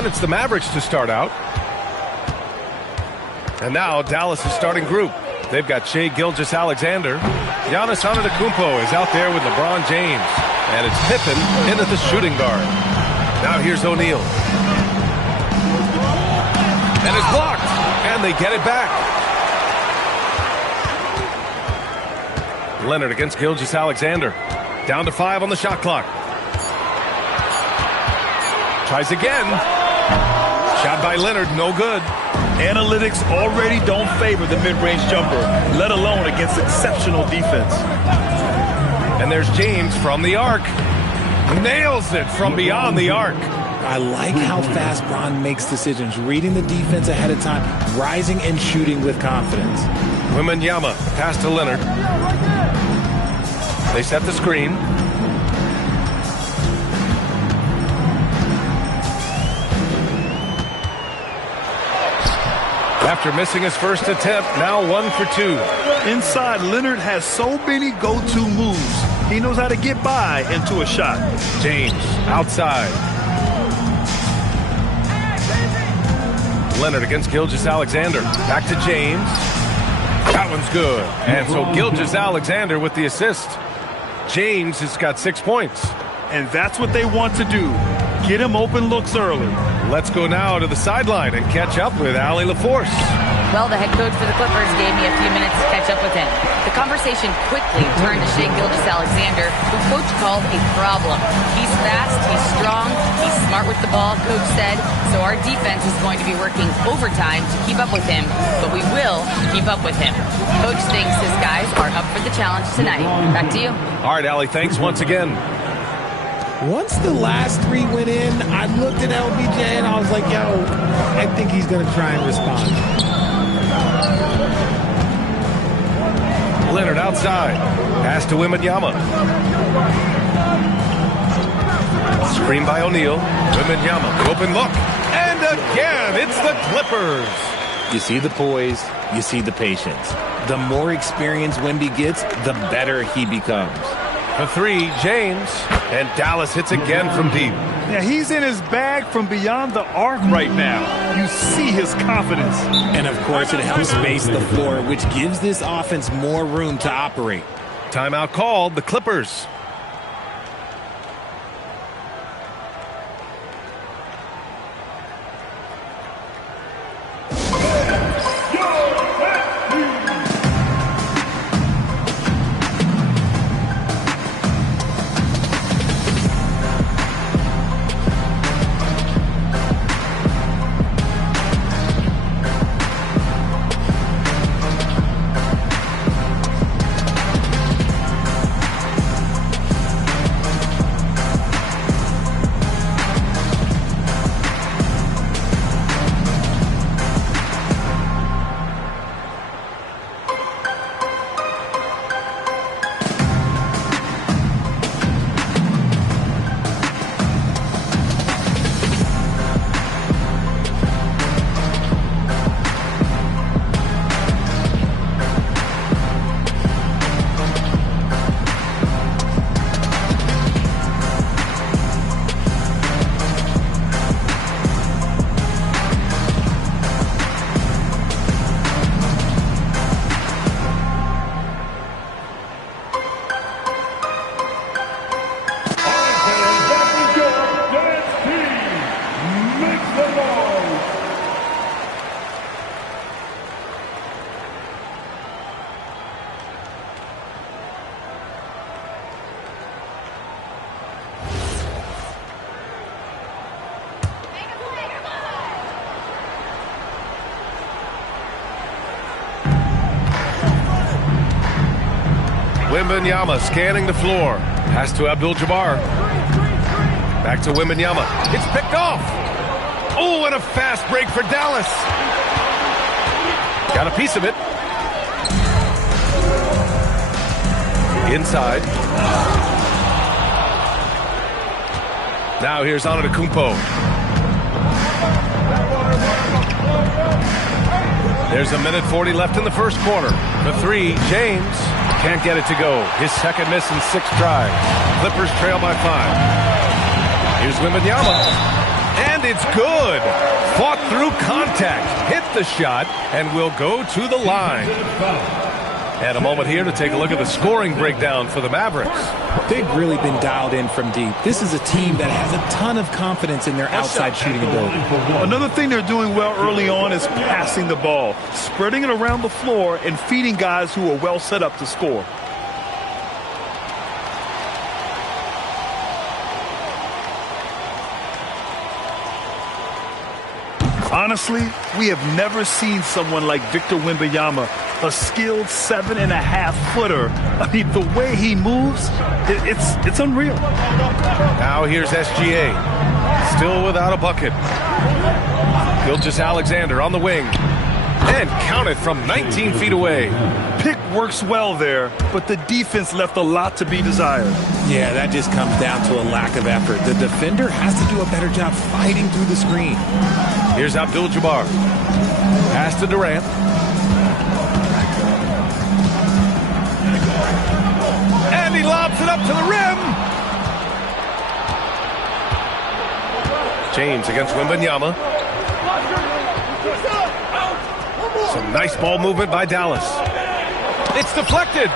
And it's the Mavericks to start out. And now Dallas is starting group. They've got Shai Gilgeous-Alexander. Giannis Antetokounmpo is out there with LeBron James. And it's Pippen into the shooting guard. Now here's O'Neal. And it's blocked. And they get it back. Leonard against Gilgeous-Alexander. Down to 5 on the shot clock. Tries again. Shot by Leonard, no good. Analytics already don't favor the mid-range jumper, let alone against exceptional defense. And there's James from the arc. Nails it from beyond the arc. I like how fast Bron makes decisions, reading the defense ahead of time, rising and shooting with confidence. Wembanyama pass to Leonard. They set the screen. After missing his first attempt, now 1 for 2. Inside, Leonard has so many go-to moves. He knows how to get by into a shot. James outside. Leonard against Gilgeous-Alexander. Back to James. That one's good. And so Gilgeous-Alexander with the assist. James has got 6 points. And that's what they want to do. Get him open looks early. Let's go now to the sideline and catch up with Allie LaForce. Well, the head coach for the Clippers gave me a few minutes to catch up with him. The conversation quickly turned to Shai Gilgeous-Alexander, who coach called a problem. He's fast, he's strong, he's smart with the ball, coach said, so our defense is going to be working overtime to keep up with him, but we will keep up with him. Coach thinks his guys are up for the challenge tonight. Back to you. All right, Allie, thanks once again. Once the last 3 went in, I looked at LBJ and I was like, yo, I think he's going to try and respond. Leonard outside. Pass to Wembanyama. Screen by O'Neal. Wembanyama, open look. And again, it's the Clippers. You see the poise, you see the patience. The more experience Wemby gets, the better he becomes. For 3, James. And Dallas hits again from deep. Yeah, he's in his bag from beyond the arc right now. You see his confidence. And of course, it helps space the floor, which gives this offense more room to operate. Timeout called, the Clippers. Wembanyama scanning the floor. Pass to Abdul-Jabbar. Back to Wembanyama. It's picked off. Oh, and a fast break for Dallas. Got a piece of it. Inside. Now here's Antetokounmpo. There's 1:40 left in the first quarter. The 3, James. Can't get it to go. His second miss in 6 drives. Clippers trail by 5. Here's Wembanyama. And it's good. Fought through contact, hit the shot, and will go to the line. And a moment here to take a look at the scoring breakdown for the Mavericks. They've really been dialed in from deep. This is a team that has a ton of confidence in their outside shooting ability. Another thing they're doing well early on is passing the ball, spreading it around the floor and feeding guys who are well set up to score. Honestly, we have never seen someone like Victor Wembanyama, a skilled 7.5-footer. I mean, the way he moves, it's unreal. Now here's SGA, still without a bucket. Gilgeous-Alexander on the wing, and counted from 19 feet away. Pick works well there, but the defense left a lot to be desired. Yeah, that just comes down to a lack of effort. The defender has to do a better job fighting through the screen. Here's Abdul-Jabbar. Pass to Durant. And he lobs it up to the rim. James against Wembanyama. Some nice ball movement by Dallas. It's deflected.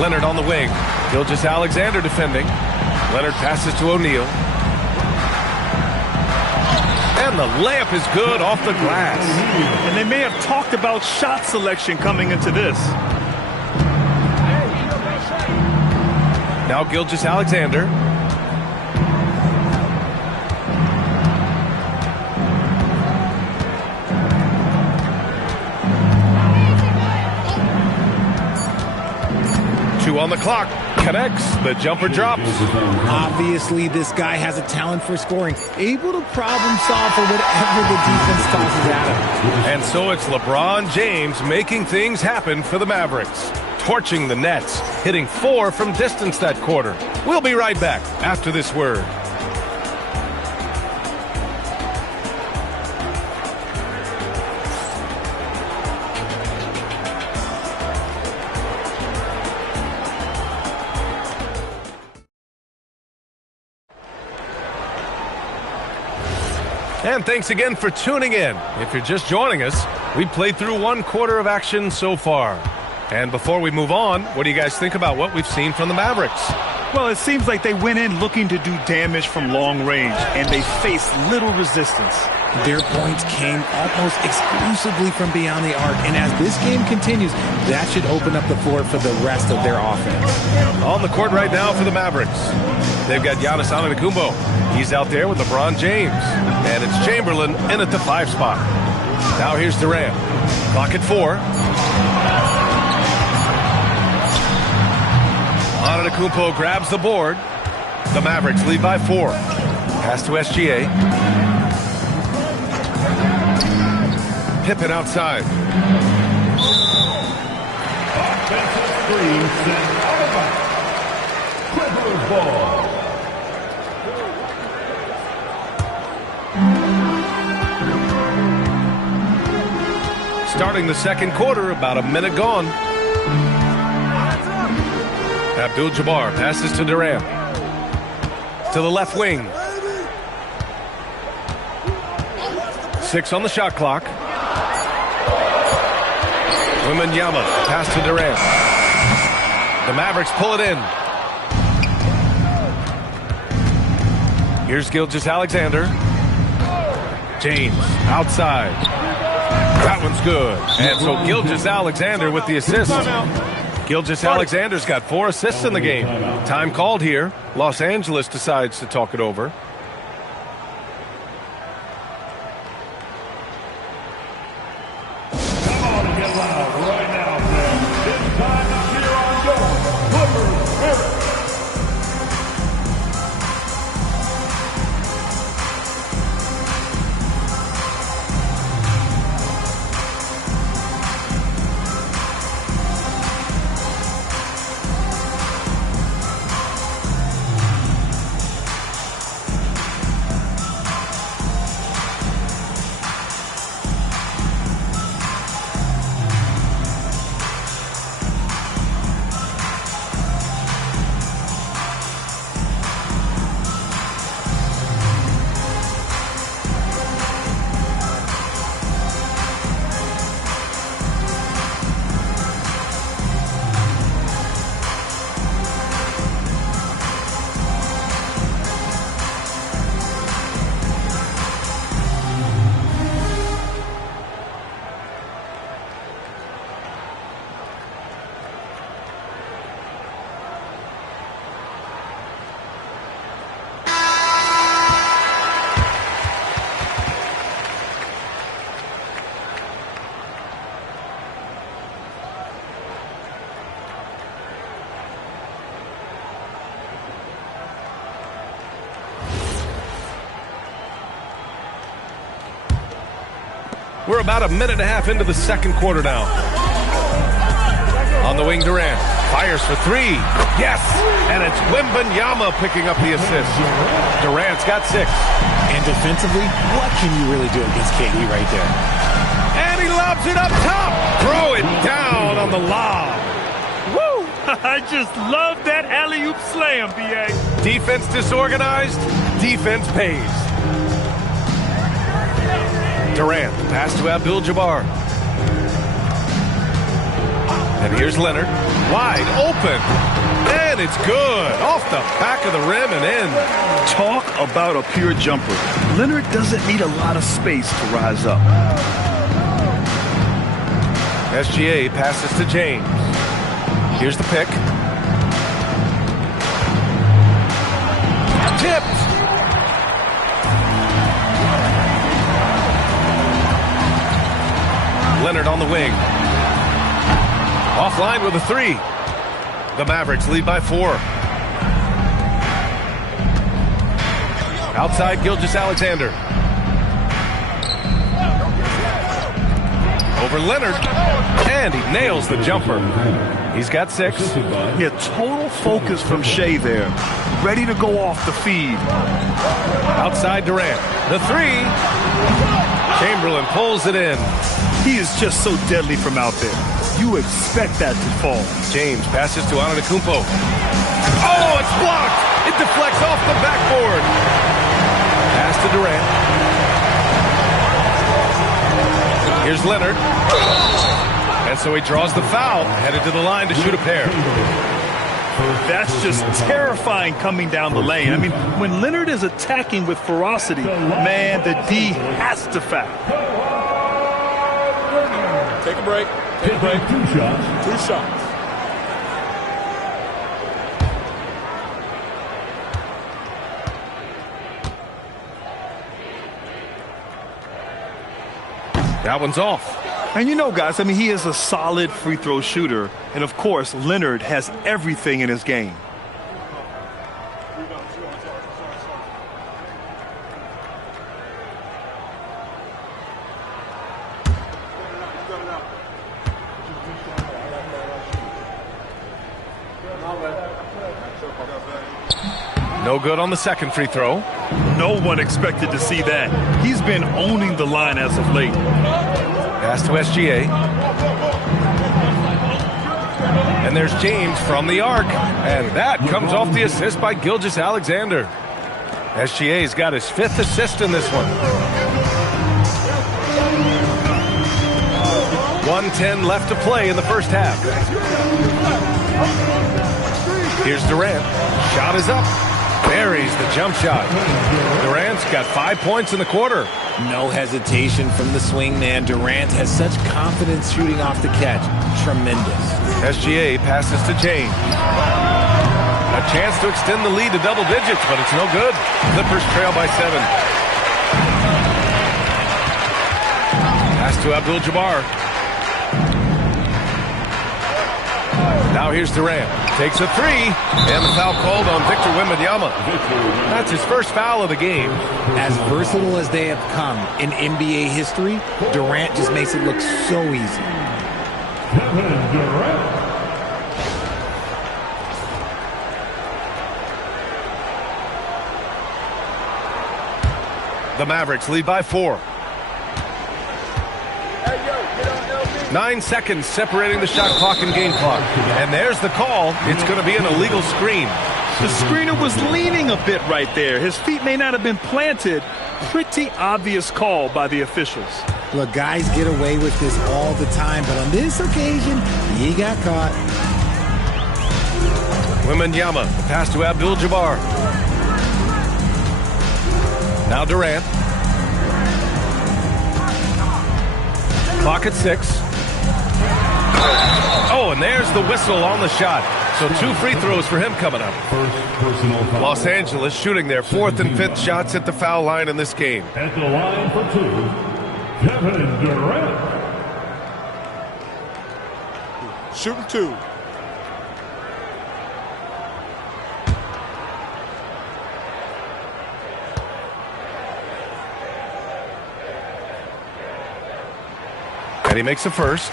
Leonard on the wing. Gilgeous-Alexander defending. Leonard passes to O'Neal. And the layup is good off the glass. And they may have talked about shot selection coming into this. Now Gilgeous-Alexander. On the clock, connects, the jumper drops. Obviously, this guy has a talent for scoring, able to problem solve for whatever the defense tosses at him. And so it's LeBron James making things happen for the Mavericks, torching the Nets, hitting 4 from distance that quarter. We'll be right back after this word. And thanks again for tuning in. If you're just joining us, we played through 1 quarter of action so far. And before we move on, what do you guys think about what we've seen from the Mavericks? Well, it seems like they went in looking to do damage from long range, and they faced little resistance. Their points came almost exclusively from beyond the arc, and as this game continues, that should open up the floor for the rest of their offense. On the court right now for the Mavericks, they've got Giannis Antetokounmpo. He's out there with LeBron James, and it's Chamberlain in at the 5 spot. Now here's Durant. Clock at 4. Antetokounmpo grabs the board. The Mavericks lead by 4. Pass to SGA. Pippen outside. Offensive screen set out of bounds. Clippers ball. Starting the second quarter, about a minute gone. Abdul-Jabbar passes to Durant. To the left wing. 6 on the shot clock. Wembanyama pass to Durant. The Mavericks pull it in. Here's Gilgeous-Alexander. James outside. That one's good. And so Gilgeous-Alexander with the assist. Gilgeous-Alexander's got 4 assists in the game. Time called here. Los Angeles decides to talk it over. Come on and get loud right now, fans. It's time to cheer on your Clippers Spirit. We're about a minute and a half into the second quarter now. On the wing, Durant fires for three. Yes! And it's Wembanyama picking up the assist. Durant's got 6. And defensively, what can you really do against KD right there? And he lobs it up top. Throw it down on the lob. Woo! I just love that alley-oop slam, B.A. Defense disorganized. Defense pays. Durant, pass to Abdul-Jabbar. And here's Leonard, wide open. And it's good. Off the back of the rim and in. Talk about a pure jumper. Leonard doesn't need a lot of space to rise up. SGA passes to James. Here's the pick. Tipped. Leonard on the wing. Offline with a 3. The Mavericks lead by 4. Outside Gilgeous-Alexander. Over Leonard. And he nails the jumper. He's got 6. Yeah, total focus from Shea there. Ready to go off the feed. Outside Durant. The 3. Chamberlain pulls it in. He is just so deadly from out there. You expect that to fall. James passes to Antetokounmpo. Oh, it's blocked! It deflects off the backboard. Pass to Durant. Here's Leonard. And so he draws the foul, headed to the line to shoot a pair. That's just terrifying coming down the lane. I mean, when Leonard is attacking with ferocity, man, the D has to foul. Take a break. Take a break. 2 shots. 2 shots. That one's off. And you know, guys, I mean, he is a solid free throw shooter. And, of course, Leonard has everything in his game. No good on the second free throw. No one expected to see that. He's been owning the line as of late. Pass to SGA. And there's James from the arc. And that comes off the assist by Gilgeous-Alexander. SGA's got his 5th assist in this one. 1:10 left to play in the first half. Here's Durant. Shot is up. Buries the jump shot. Durant's got 5 points in the quarter. No hesitation from the swing man. Durant has such confidence shooting off the catch. Tremendous. SGA passes to James. A chance to extend the lead to double digits, but it's no good. Clippers trail by 7. Pass to Abdul-Jabbar. Now here's Durant. Takes a 3, and the foul called on Victor Wembanyama. That's his first foul of the game. As versatile as they have come in NBA history, Durant just makes it look so easy. Kevin Durant. The Mavericks lead by 4. 9 seconds separating the shot clock and game clock. And there's the call. It's going to be an illegal screen. The screener was leaning a bit right there. His feet may not have been planted. Pretty obvious call by the officials. Look, guys get away with this all the time, but on this occasion, he got caught. Wembanyama, pass to Abdul-Jabbar. Now Durant. Clock at 6. Oh, and there's the whistle on the shot. So 2 free throws for him coming up. Los Angeles shooting their 4th and 5th shots at the foul line in this game. At the line for 2, Kevin Durant. Shooting 2. And he makes the first.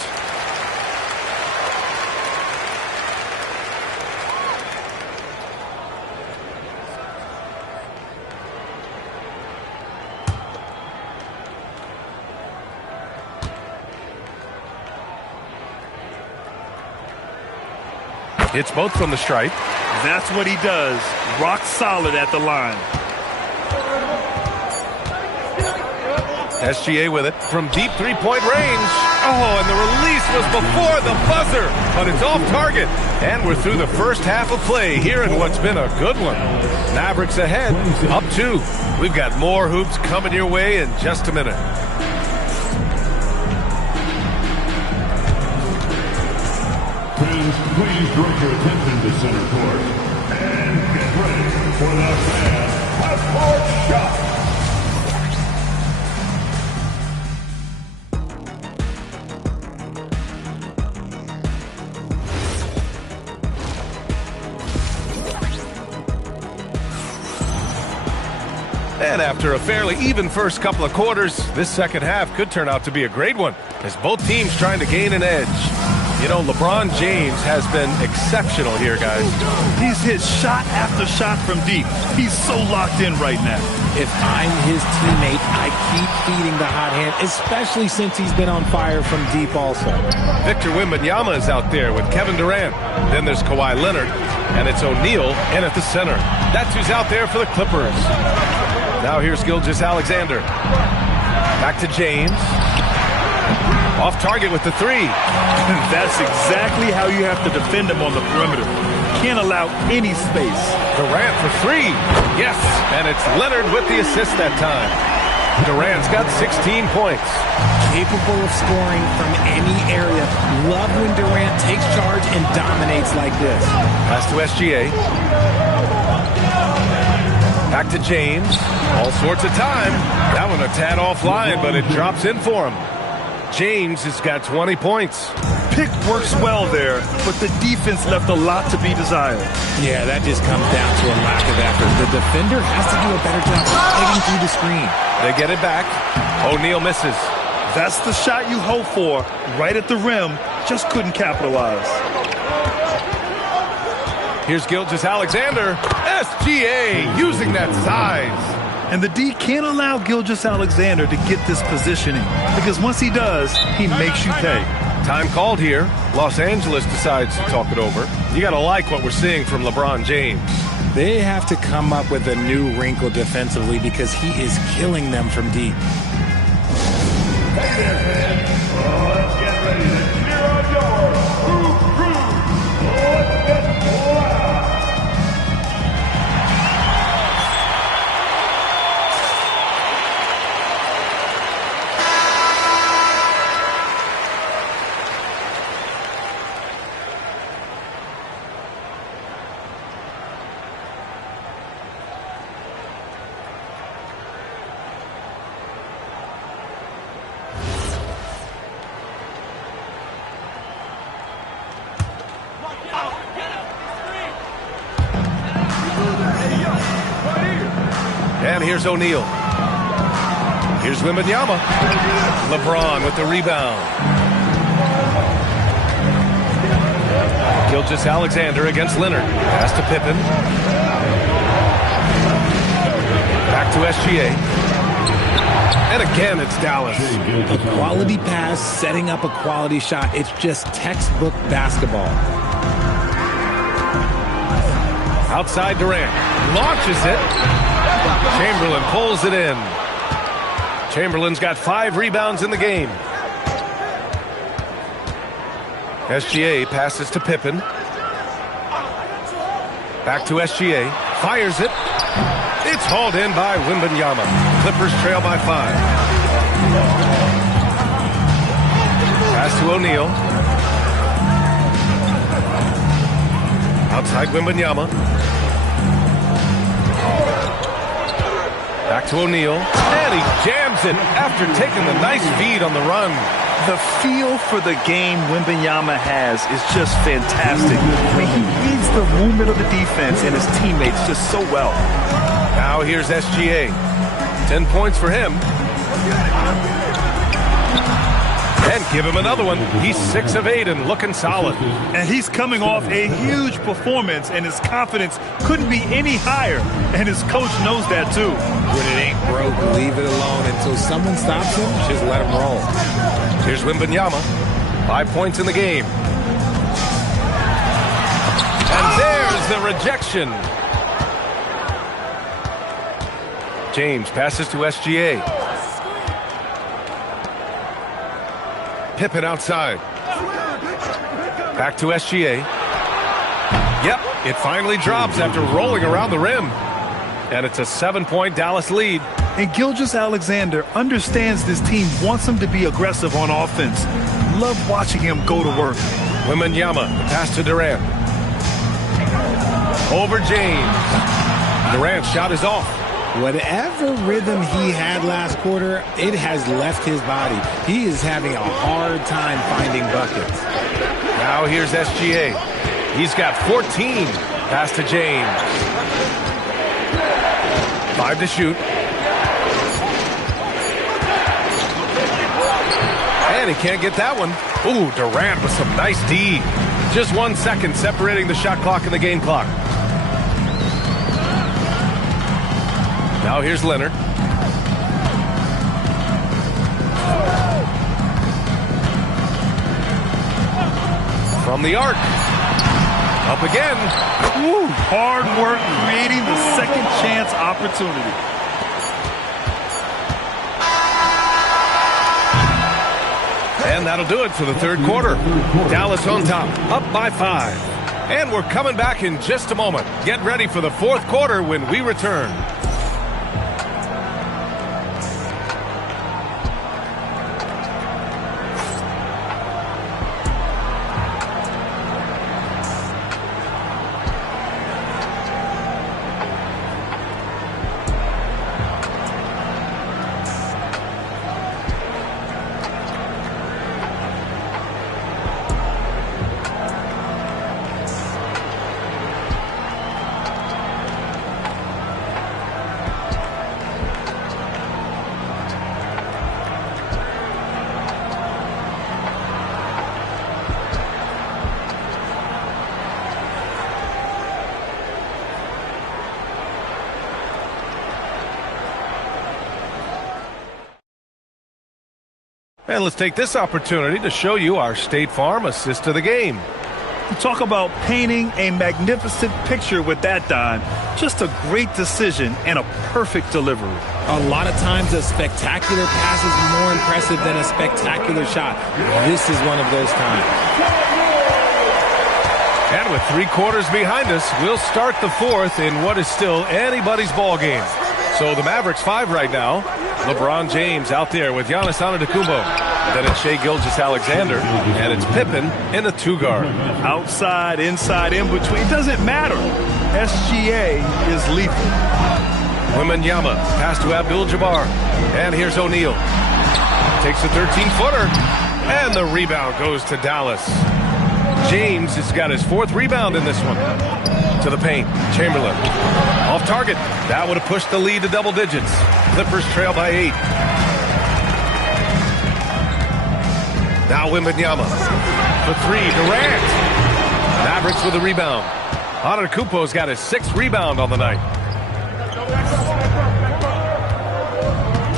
Hits both from the stripe. That's what he does. Rock solid at the line. SGA with it from deep three-point range. Oh, and the release was before the buzzer, but it's off target. And we're through the first half of play here in what's been a good one. Mavericks ahead, up 2. We've got more hoops coming your way in just a minute. Friends, please direct your attention to center court and get ready for the fan half-court shot. And after a fairly even first couple of quarters, this second half could turn out to be a great one as both teams trying to gain an edge. You know, LeBron James has been exceptional here, guys. He's hit shot after shot from deep. He's so locked in right now. If I'm his teammate, I keep feeding the hot hand, especially since he's been on fire from deep also. Victor Wembanyama is out there with Kevin Durant. Then there's Kawhi Leonard, and it's O'Neal in at the center. That's who's out there for the Clippers. Now here's Gilgeous-Alexander. Back to James. Off target with the 3. That's exactly how you have to defend him on the perimeter. Can't allow any space. Durant for 3. Yes, and it's Leonard with the assist that time. Durant's got 16 points. Capable of scoring from any area. Love when Durant takes charge and dominates like this. Pass to SGA. Back to James. All sorts of time. That one a tad offline, but it drops in for him. James has got 20 points. Pick works well there, but the defense left a lot to be desired. Yeah, that just comes down to a lack of effort. The defender has to do a better job of fighting through the screen. They get it back. O'Neal misses. That's the shot you hope for. Right at the rim. Just couldn't capitalize. Here's Gilgeous-Alexander. SGA using that size. And the D can't allow Gilgeous-Alexander to get this positioning, because once he does, he makes you pay. Time called here. Los Angeles decides to talk it over. You got to like what we're seeing from LeBron James. They have to come up with a new wrinkle defensively because he is killing them from deep. Hey there, fans. Let's get ready to cheer on your Hoop Crew. Let's get loud. And here's O'Neal. Here's Wembanyama. LeBron with the rebound. Gilgeous-Alexander against Leonard. Pass to Pippen. Back to SGA. And again, it's Dallas. A quality pass, setting up a quality shot. It's just textbook basketball. Outside Durant. Launches it. Chamberlain pulls it in. Chamberlain's got 5 rebounds in the game. SGA passes to Pippen. Back to SGA. Fires it. It's hauled in by Wembanyama. Clippers trail by 5. Pass to O'Neal. Outside Wembanyama. Back to O'Neal, and he jams it after taking the nice feed on the run. The feel for the game Wembanyama has is just fantastic. I mean, he reads the movement of the defense and his teammates just so well. Now here's SGA. 10 points for him. And Give him another one. He's 6 of 8 and looking solid. And he's coming off a huge performance, and his confidence couldn't be any higher. And his coach knows that, too. When it ain't broke, leave it alone. Until someone stops him, just let him roll. Here's Wembanyama. 5 points in the game. And there's the rejection. James passes to SGA. Pippen outside. Back to SGA. Yep, it finally drops after rolling around the rim. And it's a 7-point Dallas lead. And Gilgeous-Alexander understands this team wants him to be aggressive on offense. Love watching him go to work. Wembanyama, pass to Durant. Over James. Durant's shot is off. Whatever rhythm he had last quarter, it has left his body. He is having a hard time finding buckets. Now here's SGA. He's got 14. Pass to James. 5 to shoot. And he can't get that one. Ooh, Durant with some nice D. Just 1 second separating the shot clock and the game clock. Now here's Leonard. From the arc. Up again. Woo, hard work creating the second chance opportunity. And that'll do it for the third quarter. Dallas on top, up by 5. And we're coming back in just a moment. Get ready for the fourth quarter when we return. And let's take this opportunity to show you our State Farm assist to the game. You talk about painting a magnificent picture with that, Don. Just a great decision and a perfect delivery. A lot of times a spectacular pass is more impressive than a spectacular shot. This is one of those times. And with 3 quarters behind us, we'll start the fourth in what is still anybody's ball game. So the Mavericks 5 right now. LeBron James out there with Giannis Antetokounmpo. Then it's Shai Gilgeous-Alexander, and it's Pippen in a 2-guard. Outside, inside, in between, doesn't matter. SGA is lethal. Wembanyama, pass to Abdul-Jabbar. And here's O'Neal. Takes a 13-footer, and the rebound goes to Dallas. James has got his 4th rebound in this one. To the paint, Chamberlain. Off target. That would have pushed the lead to double digits. Clippers trail by 8. Now Wembanyama. For 3, Durant. Mavericks with a rebound. Antetokounmpo's got his 6th rebound on the night.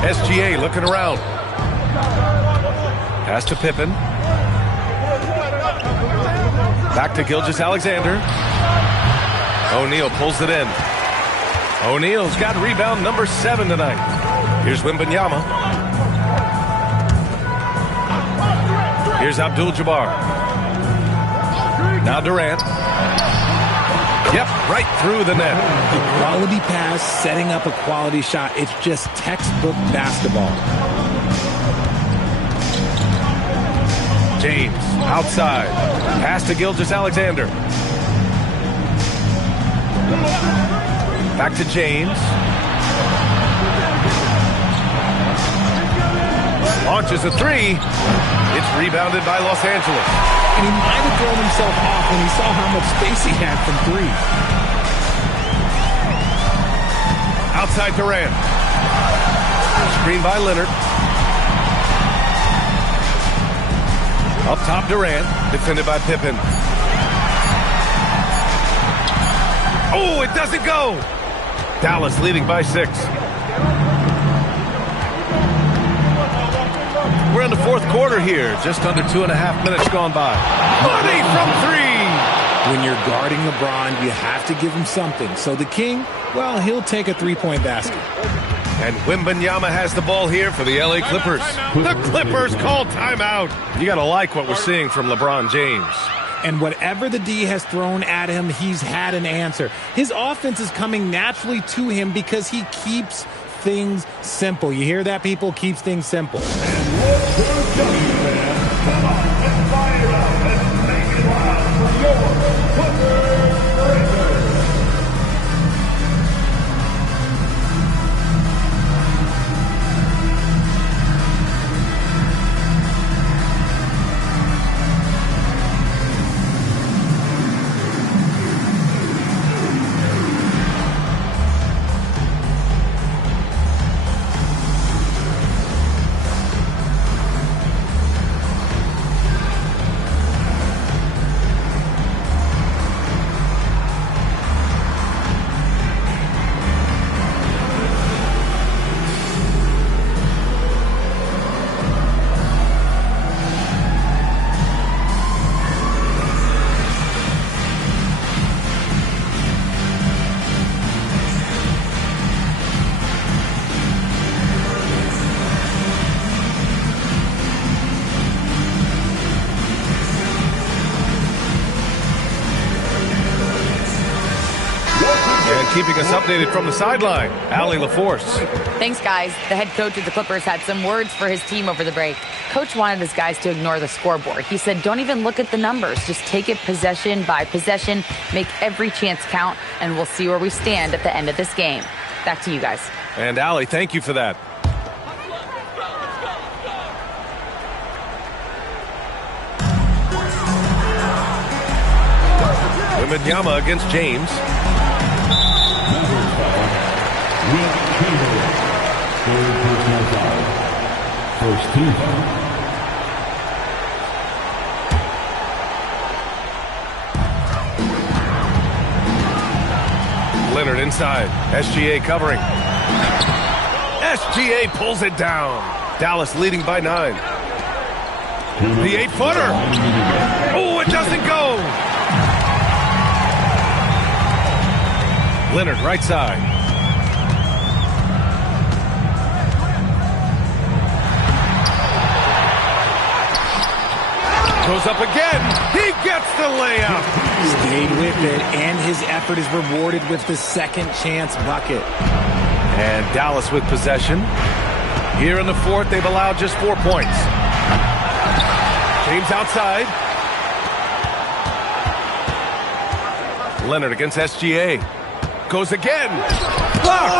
SGA looking around. Pass to Pippen. Back to Gilgeous-Alexander. O'Neal pulls it in. O'Neal's got rebound number 7 tonight. Here's Wembanyama. Here's Abdul-Jabbar. Now Durant. Yep, right through the net. A quality pass, setting up a quality shot. It's just textbook basketball. James outside. Pass to Gilgeous-Alexander. Back to James. Launches a 3. It's rebounded by Los Angeles. And he might have thrown himself off when he saw how much space he had from 3. Outside Durant. Screen by Leonard. Up top, Durant, defended by Pippen. Oh, it doesn't go. Dallas leading by 6. We're in the fourth quarter here. Just under 2.5 minutes gone by. Money from 3. When you're guarding LeBron, you have to give him something. So the King, well, he'll take a three-point basket. And Wembanyama has the ball here for the LA Clippers. The Clippers call timeout. You got to like what we're seeing from LeBron James. And whatever the D has thrown at him, he's had an answer. His offense is coming naturally to him because he keeps things simple. You hear that, people? Keeps things simple. And let's go, fans. Come on, let's fire it up and make it loud for your Clippers Rangers. Keeping us updated from the sideline, Allie LaForce. Thanks, guys. The head coach of the Clippers had some words for his team over the break. Coach wanted his guys to ignore the scoreboard. He said, don't even look at the numbers. Just take it possession by possession, make every chance count, and we'll see where we stand at the end of this game. Back to you guys. And Allie, thank you for that. Wembanyama against James. Wilt Chamberlain, third personal foul. First team foul. Leonard inside. SGA covering. SGA pulls it down. Dallas leading by 9. The 8-footer. Oh, it doesn't go. Leonard right side. Goes up again. He gets the layup. Stayed with it, and his effort is rewarded with the second chance bucket. And Dallas with possession. Here in the fourth, they've allowed just 4 points. James outside. Leonard against SGA. Goes again. Blocked.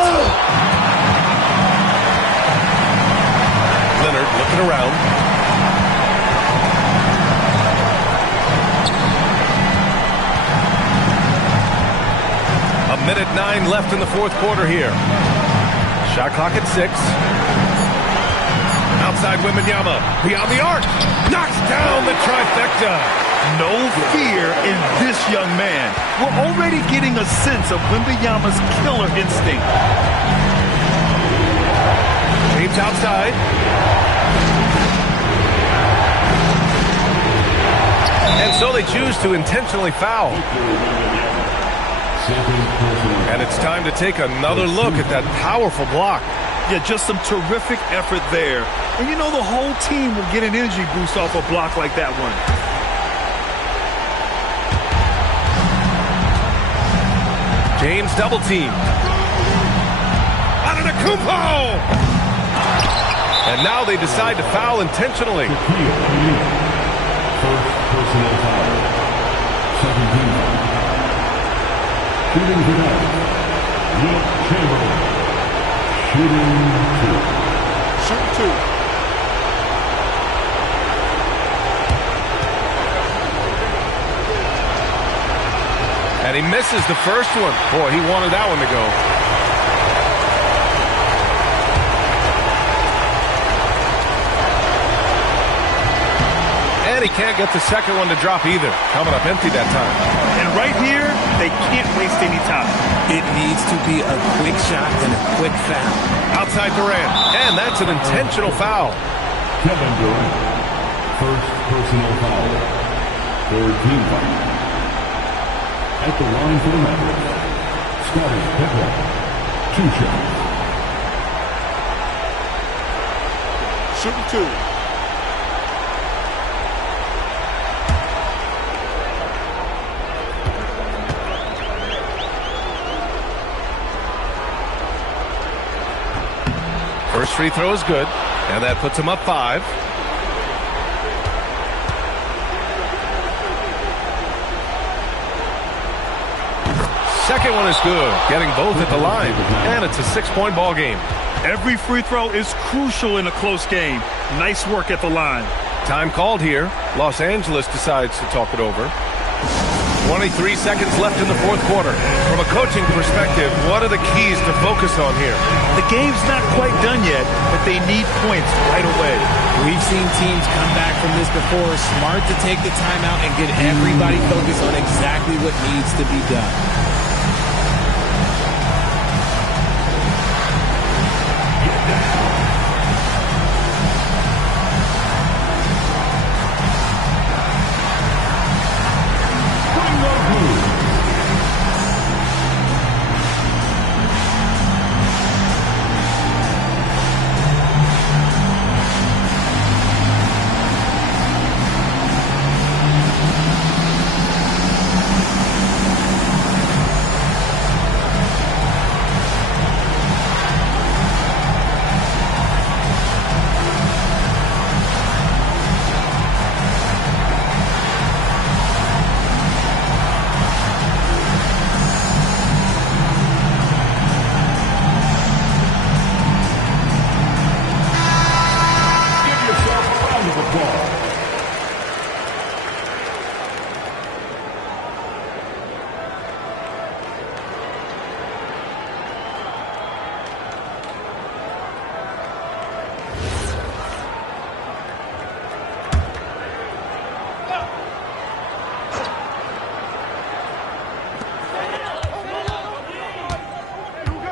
Leonard looking around. Minute 9 left in the fourth quarter here. Shot clock at 6. Outside Wembanyama. Beyond the arc. Knocks down the trifecta. No fear in this young man. We're already getting a sense of Wembanyama's killer instinct. James outside. And so they choose to intentionally foul. And it's time to take another look at that powerful block. Yeah, just some terrific effort there. And you know the whole team will get an energy boost off a block like that one. James double team. Antetokounmpo! And now they decide to foul intentionally. First personal foul. Second team foul. Shooting tonight, Wilt Chamberlain. Shooting 2. Shoot 2. And he misses the first one. Boy, he wanted that one to go. And he can't get the second one to drop either. Coming up empty that time. And right here, they can't waste any time. It needs to be a quick shot and a quick foul. Outside Durant. And that's an intentional foul. Kevin Durant. First personal foul. Third team foul. At the line for the Mavericks, Scottie Pippen. 2 shots. Shooting 2. First free throw is good, and that puts him up 5. Second one is good, getting both at the line, and it's a 6-point ball game. Every free throw is crucial in a close game. Nice work at the line. Time called here. Los Angeles decides to talk it over. 23 seconds left in the fourth quarter. From a coaching perspective, what are the keys to focus on here? The game's not quite done yet, but they need points right away. We've seen teams come back from this before. Smart to take the timeout and get everybody focused on exactly what needs to be done.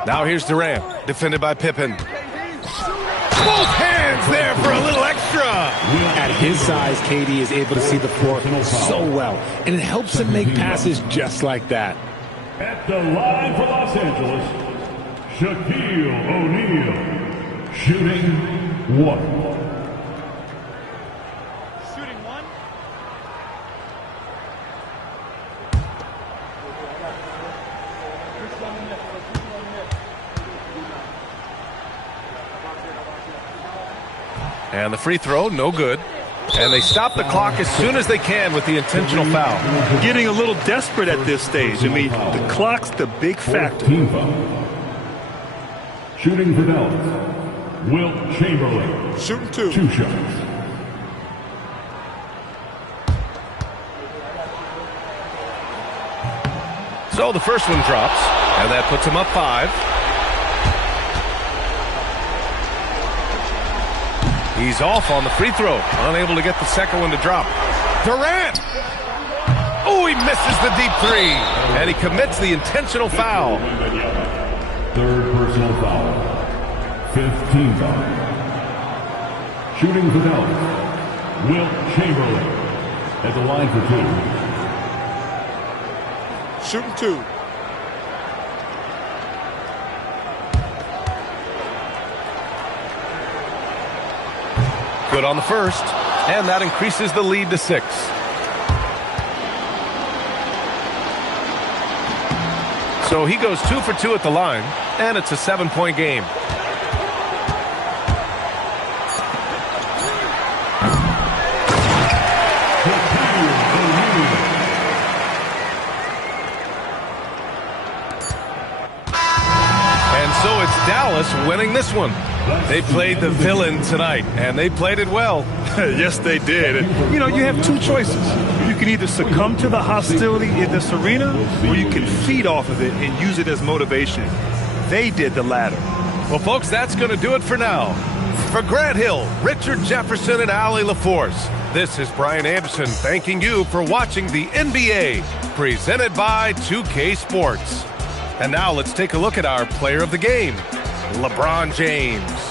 Now here's Durant, defended by Pippen. Both hands there for a little extra. At his size, KD is able to see the floor so well, and it helps him make passes just like that. At the line for Los Angeles, Shaquille O'Neal, shooting 1. And the free throw, no good. And they stop the clock as soon as they can with the intentional foul. Getting a little desperate at this stage. I mean, the clock's the big factor. Shooting for Dallas, Wilt Chamberlain. Shooting 2. 2 shots. So the first one drops, and that puts him up 5. He's off on the free throw, unable to get the second one to drop. Durant! Oh, he misses the deep 3, and he commits the intentional foul. Third personal foul. 5th team foul. Shooting for Dallas, Wilt Chamberlain at the line for 2. Shooting 2. Good on the first, and that increases the lead to 6. So he goes 2 for 2 at the line, and it's a 7-point game. And so it's Dallas winning this one. They played the villain tonight, and they played it well. Yes, they did. And, you know, you have 2 choices. You can either succumb to the hostility in this arena, or you can feed off of it and use it as motivation. They did the latter. Well, folks, that's going to do it for now. For Grant Hill, Richard Jefferson, and Allie LaForce, This is Brian Anderson thanking you for watching the NBA, presented by 2K Sports. And now let's take a look at our player of the game, LeBron James.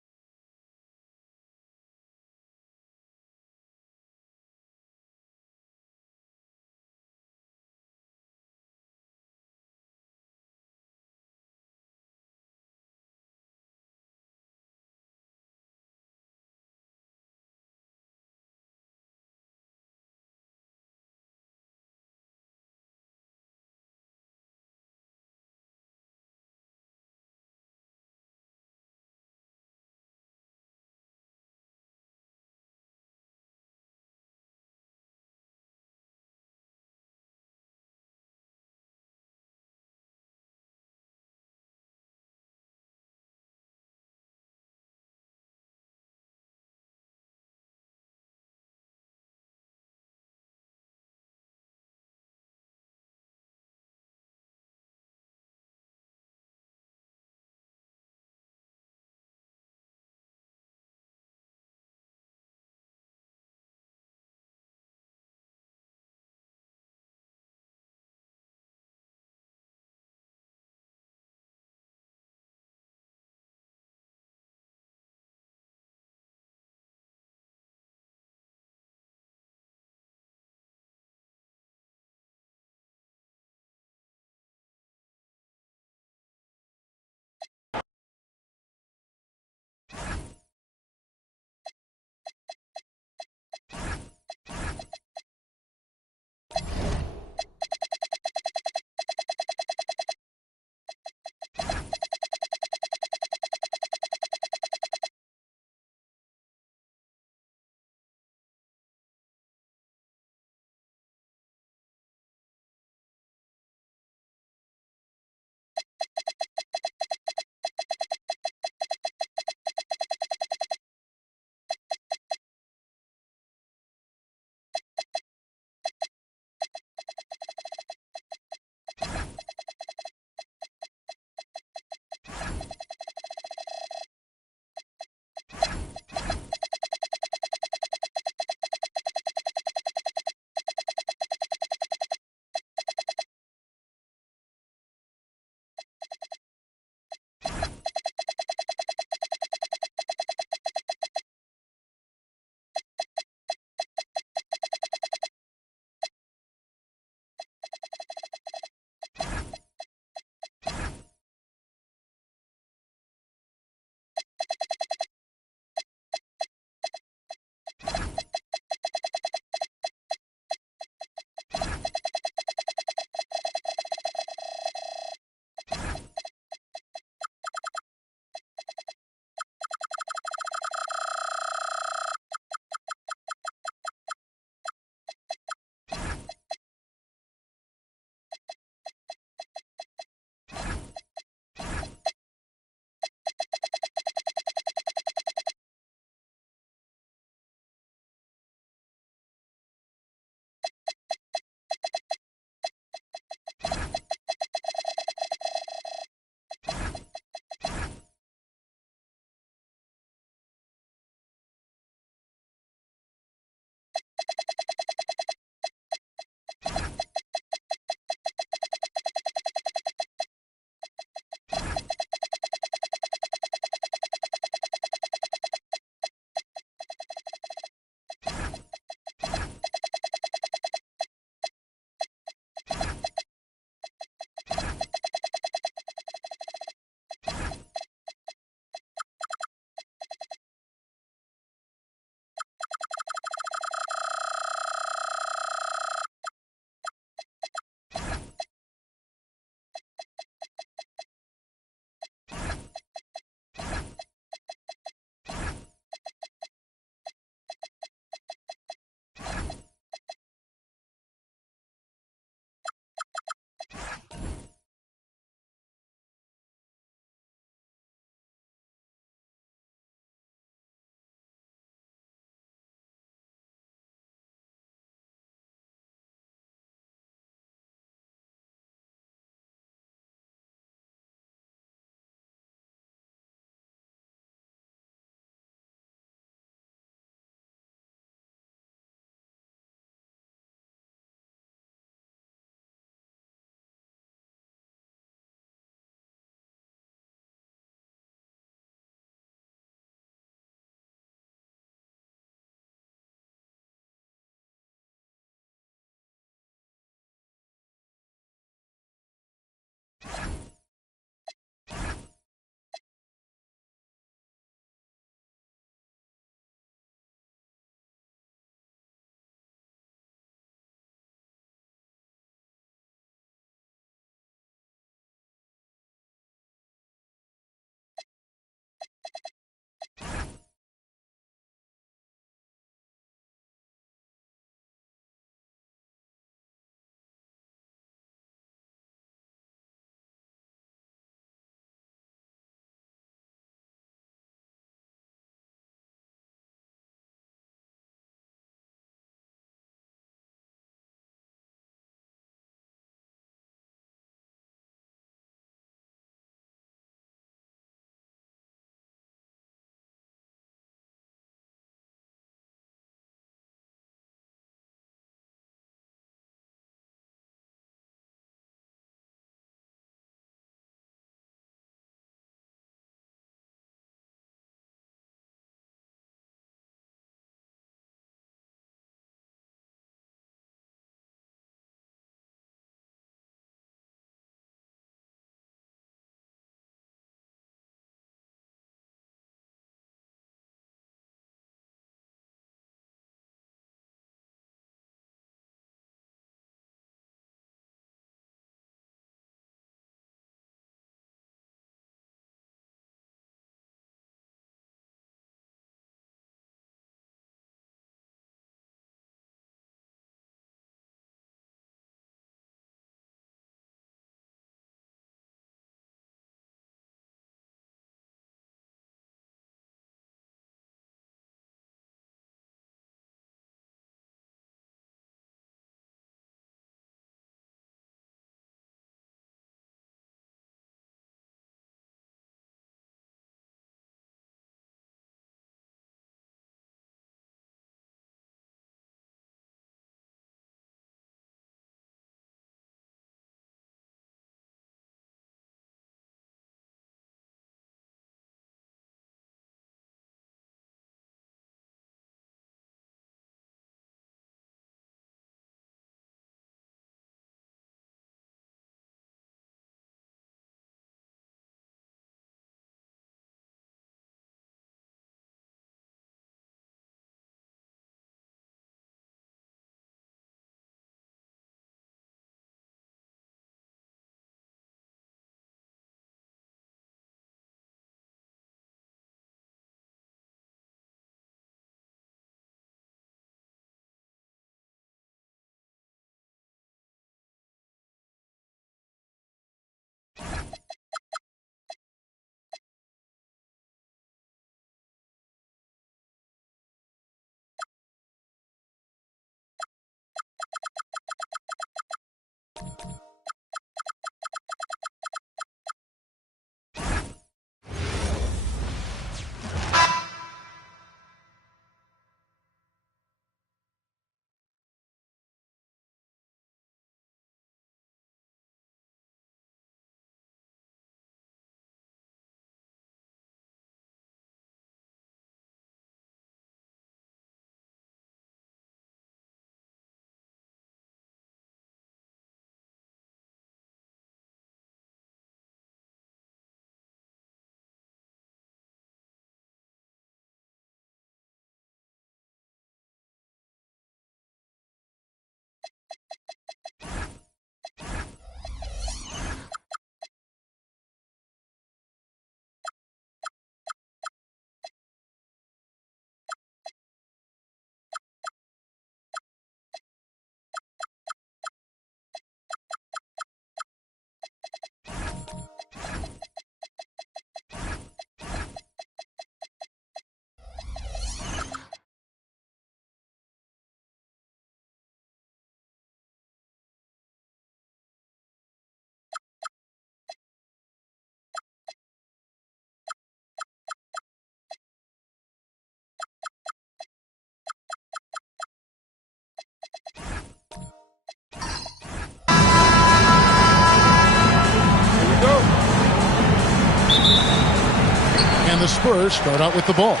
And the Spurs start out with the ball.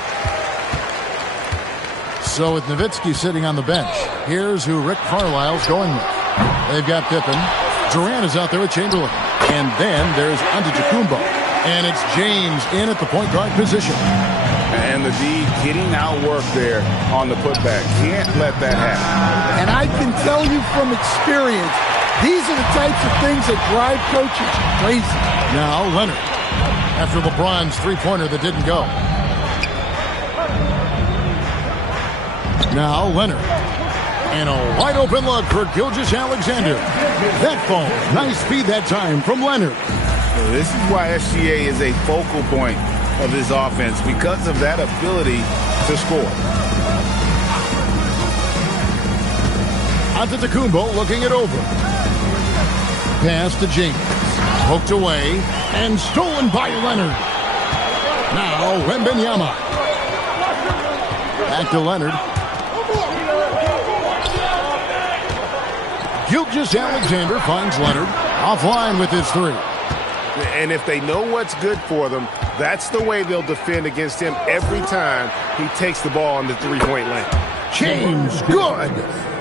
So with Nowitzki sitting on the bench, here's who Rick Carlisle's going with. They've got Pippen. Durant is out there with Chamberlain. And then there's Antetokounmpo. And it's James in at the point guard position. And the D getting outworked there on the putback. Can't let that happen. And I can tell you from experience, these are the types of things that drive coaches crazy. Now Leonard, after LeBron's three-pointer that didn't go. Now Leonard. And a wide-open look for Gilgeous-Alexander. That ball, nice feed that time from Leonard. This is why SGA is a focal point of his offense, because of that ability to score. Antetokounmpo looking it over. Pass to James. Poked away and stolen by Leonard. Now Wembanyama. Back to Leonard. Gilgeous-Alexander finds Leonard offline with his three. And if they know what's good for them, that's the way they'll defend against him every time he takes the ball in the three-point lane. James, good.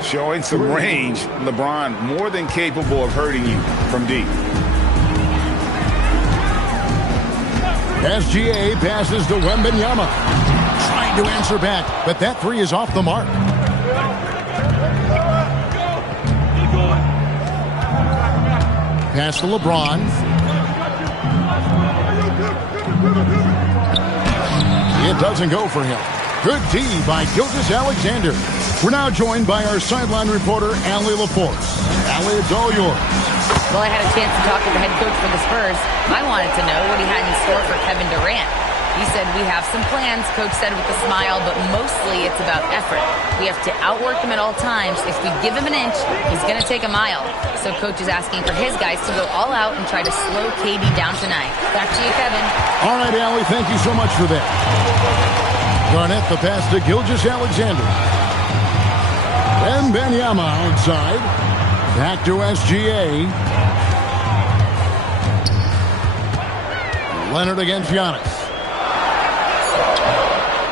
Showing some range. LeBron more than capable of hurting you from deep. SGA passes to Wembanyama. Trying to answer back, but that three is off the mark. Pass to LeBron. It doesn't go for him. Good D by Gilgeous-Alexander. We're now joined by our sideline reporter, Allie LaForce. Allie, it's all yours. Well, I had a chance to talk to the head coach for the Spurs. I wanted to know what he had in store for Kevin Durant. He said, we have some plans, coach said with a smile, but mostly it's about effort. We have to outwork him at all times. If we give him an inch, he's going to take a mile. So coach is asking for his guys to go all out and try to slow KD down tonight. Back to you, Kevin. All right, Allie, thank you so much for that. Garnett, the pass to Gilgeous-Alexander. Wembanyama outside. Back to SGA. Leonard against Giannis.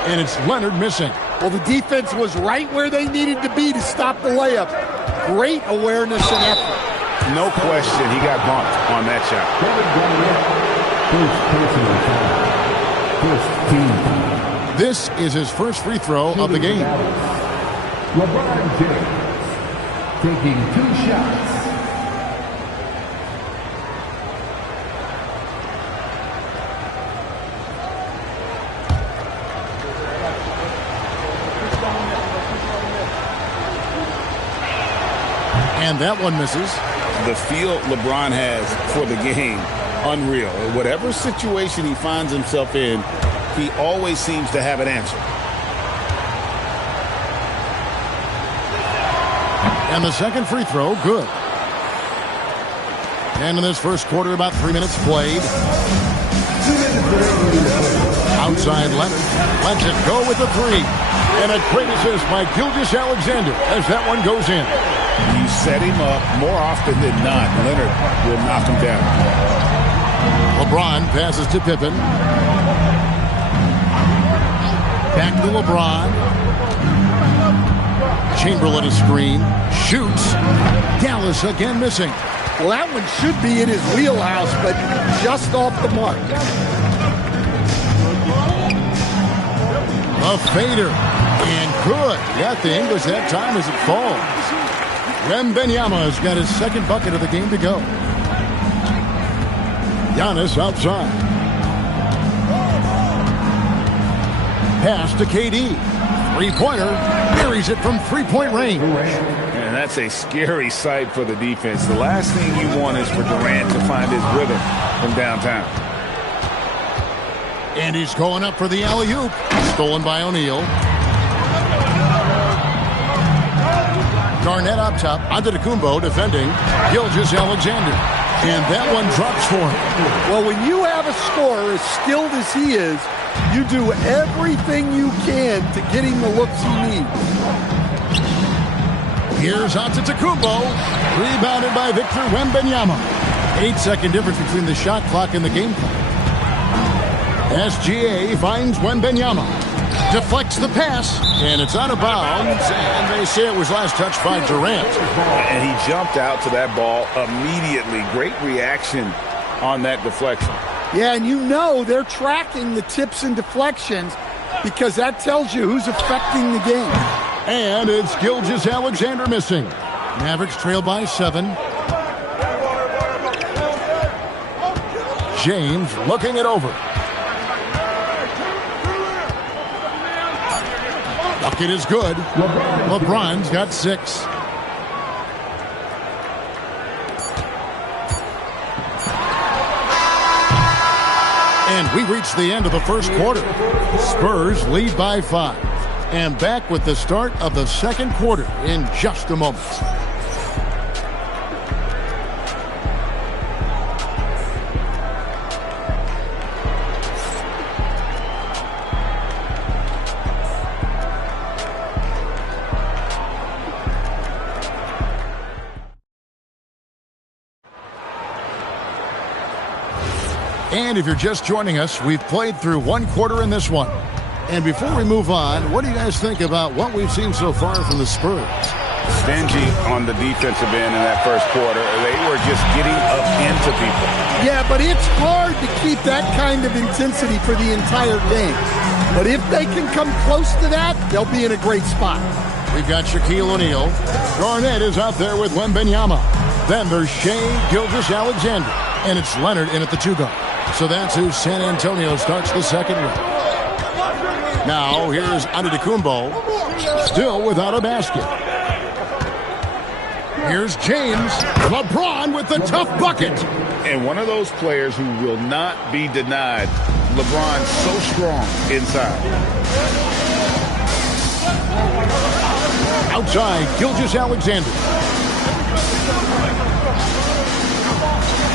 And it's Leonard missing. Well, the defense was right where they needed to be to stop the layup. Great awareness and effort. No question, he got bumped on that shot. This is his first free throw of the game. LeBron James taking 2 shots. And that one misses. The feel LeBron has for the game, unreal. Whatever situation he finds himself in, he always seems to have an answer. And the second free throw, good. And in this first quarter, about 3 minutes played. Outside Leonard. Lets it go with the three. And a great assist by Gilgeous-Alexander as that one goes in. You set him up more often than not. Leonard will knock him down. LeBron passes to Pippen. Back to LeBron. Chamberlain a screen. Shoots. Dallas again missing. Well, that one should be in his wheelhouse, but just off the mark. A fader. And good. Got the English that time as it falls. Wembanyama has got his second bucket of the game to go. Giannis outside. Pass to KD. Three-pointer. Buries it from three-point range. And that's a scary sight for the defense. The last thing you want is for Durant to find his rhythm from downtown. And he's going up for the alley-oop. Stolen by O'Neal. Garnett up top. Antetokounmpo defending. Gilgeous-Alexander. And that one drops for him. Well, when you have a scorer as skilled as he is, you do everything you can to get him the looks he needs. Here's Antetokounmpo. Rebounded by Victor Wembanyama. 8-second difference between the shot clock and the game clock. SGA finds Wembanyama. Deflects the pass, and it's out of bounds, and they say it was last touched by Durant. And he jumped out to that ball immediately. Great reaction on that deflection. Yeah, and you know they're tracking the tips and deflections because that tells you who's affecting the game. And it's Gilgeous-Alexander missing. Mavericks trail by 7. James looking it over. Bucket is good. LeBron's got 6. And we reach the end of the first quarter. Spurs lead by 5. And back with the start of the second quarter in just a moment. And if you're just joining us, we've played through one quarter in this one. And before we move on, what do you guys think about what we've seen so far from the Spurs? Stingy on the defensive end in that first quarter. They were just getting up into people. Yeah, but it's hard to keep that kind of intensity for the entire game. But if they can come close to that, they'll be in a great spot. We've got Shaquille O'Neal. Garnett is out there with Wembanyama. Then there's Shai Gilgeous-Alexander. And it's Leonard in at the 2 guard. So that's who San Antonio starts the second with. Now, here's Antetokounmpo, still without a basket. Here's James. LeBron with the tough bucket. And one of those players who will not be denied. LeBron so strong inside. Outside, Gilgeous-Alexander.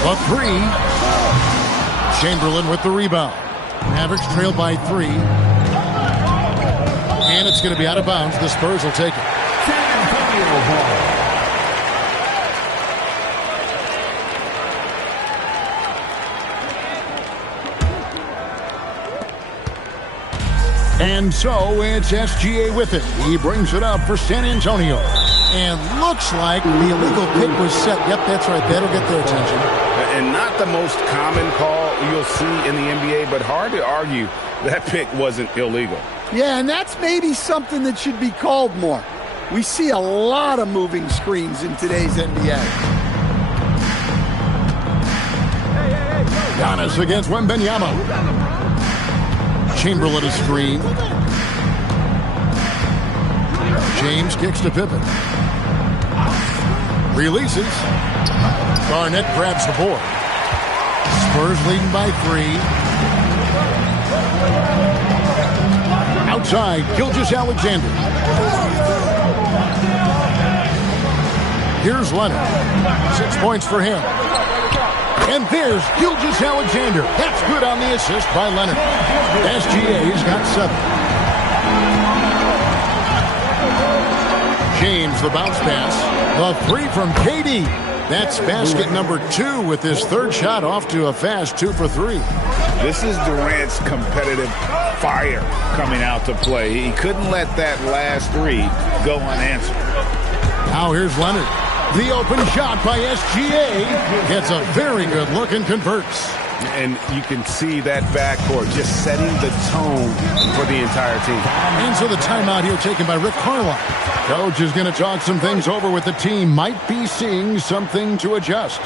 The 3. Chamberlain with the rebound. Mavericks trail by 3. And it's going to be out of bounds. The Spurs will take it. And so it's SGA with it. He brings it up for San Antonio. And looks like the illegal pick was set. Yep, that's right. That'll get their attention. And not the most common call you'll see in the NBA, but hard to argue that pick wasn't illegal. Yeah, and that's maybe something that should be called more. We see a lot of moving screens in today's NBA. Giannis against Wembanyama. Chamberlain a screen. James kicks to Pippen. Releases. Garnett grabs the board. Spurs leading by 3. Outside, Gilgeous-Alexander. Here's Leonard. 6 points for him. And there's Gilgeous-Alexander. That's good on the assist by Leonard. SGA's got 7. James, the bounce pass. The 3 from KD. That's basket number 2 with his 3rd shot off to a fast 2 for 3. This is Durant's competitive fire coming out to play. He couldn't let that last 3 go unanswered. Now here's Leonard. The open shot by SGA. Gets a very good look and converts. And you can see that backcourt just setting the tone for the entire team. And so the timeout here taken by Rick Carlisle. Coach is going to talk some things over with the team. Might be seeing something to adjust.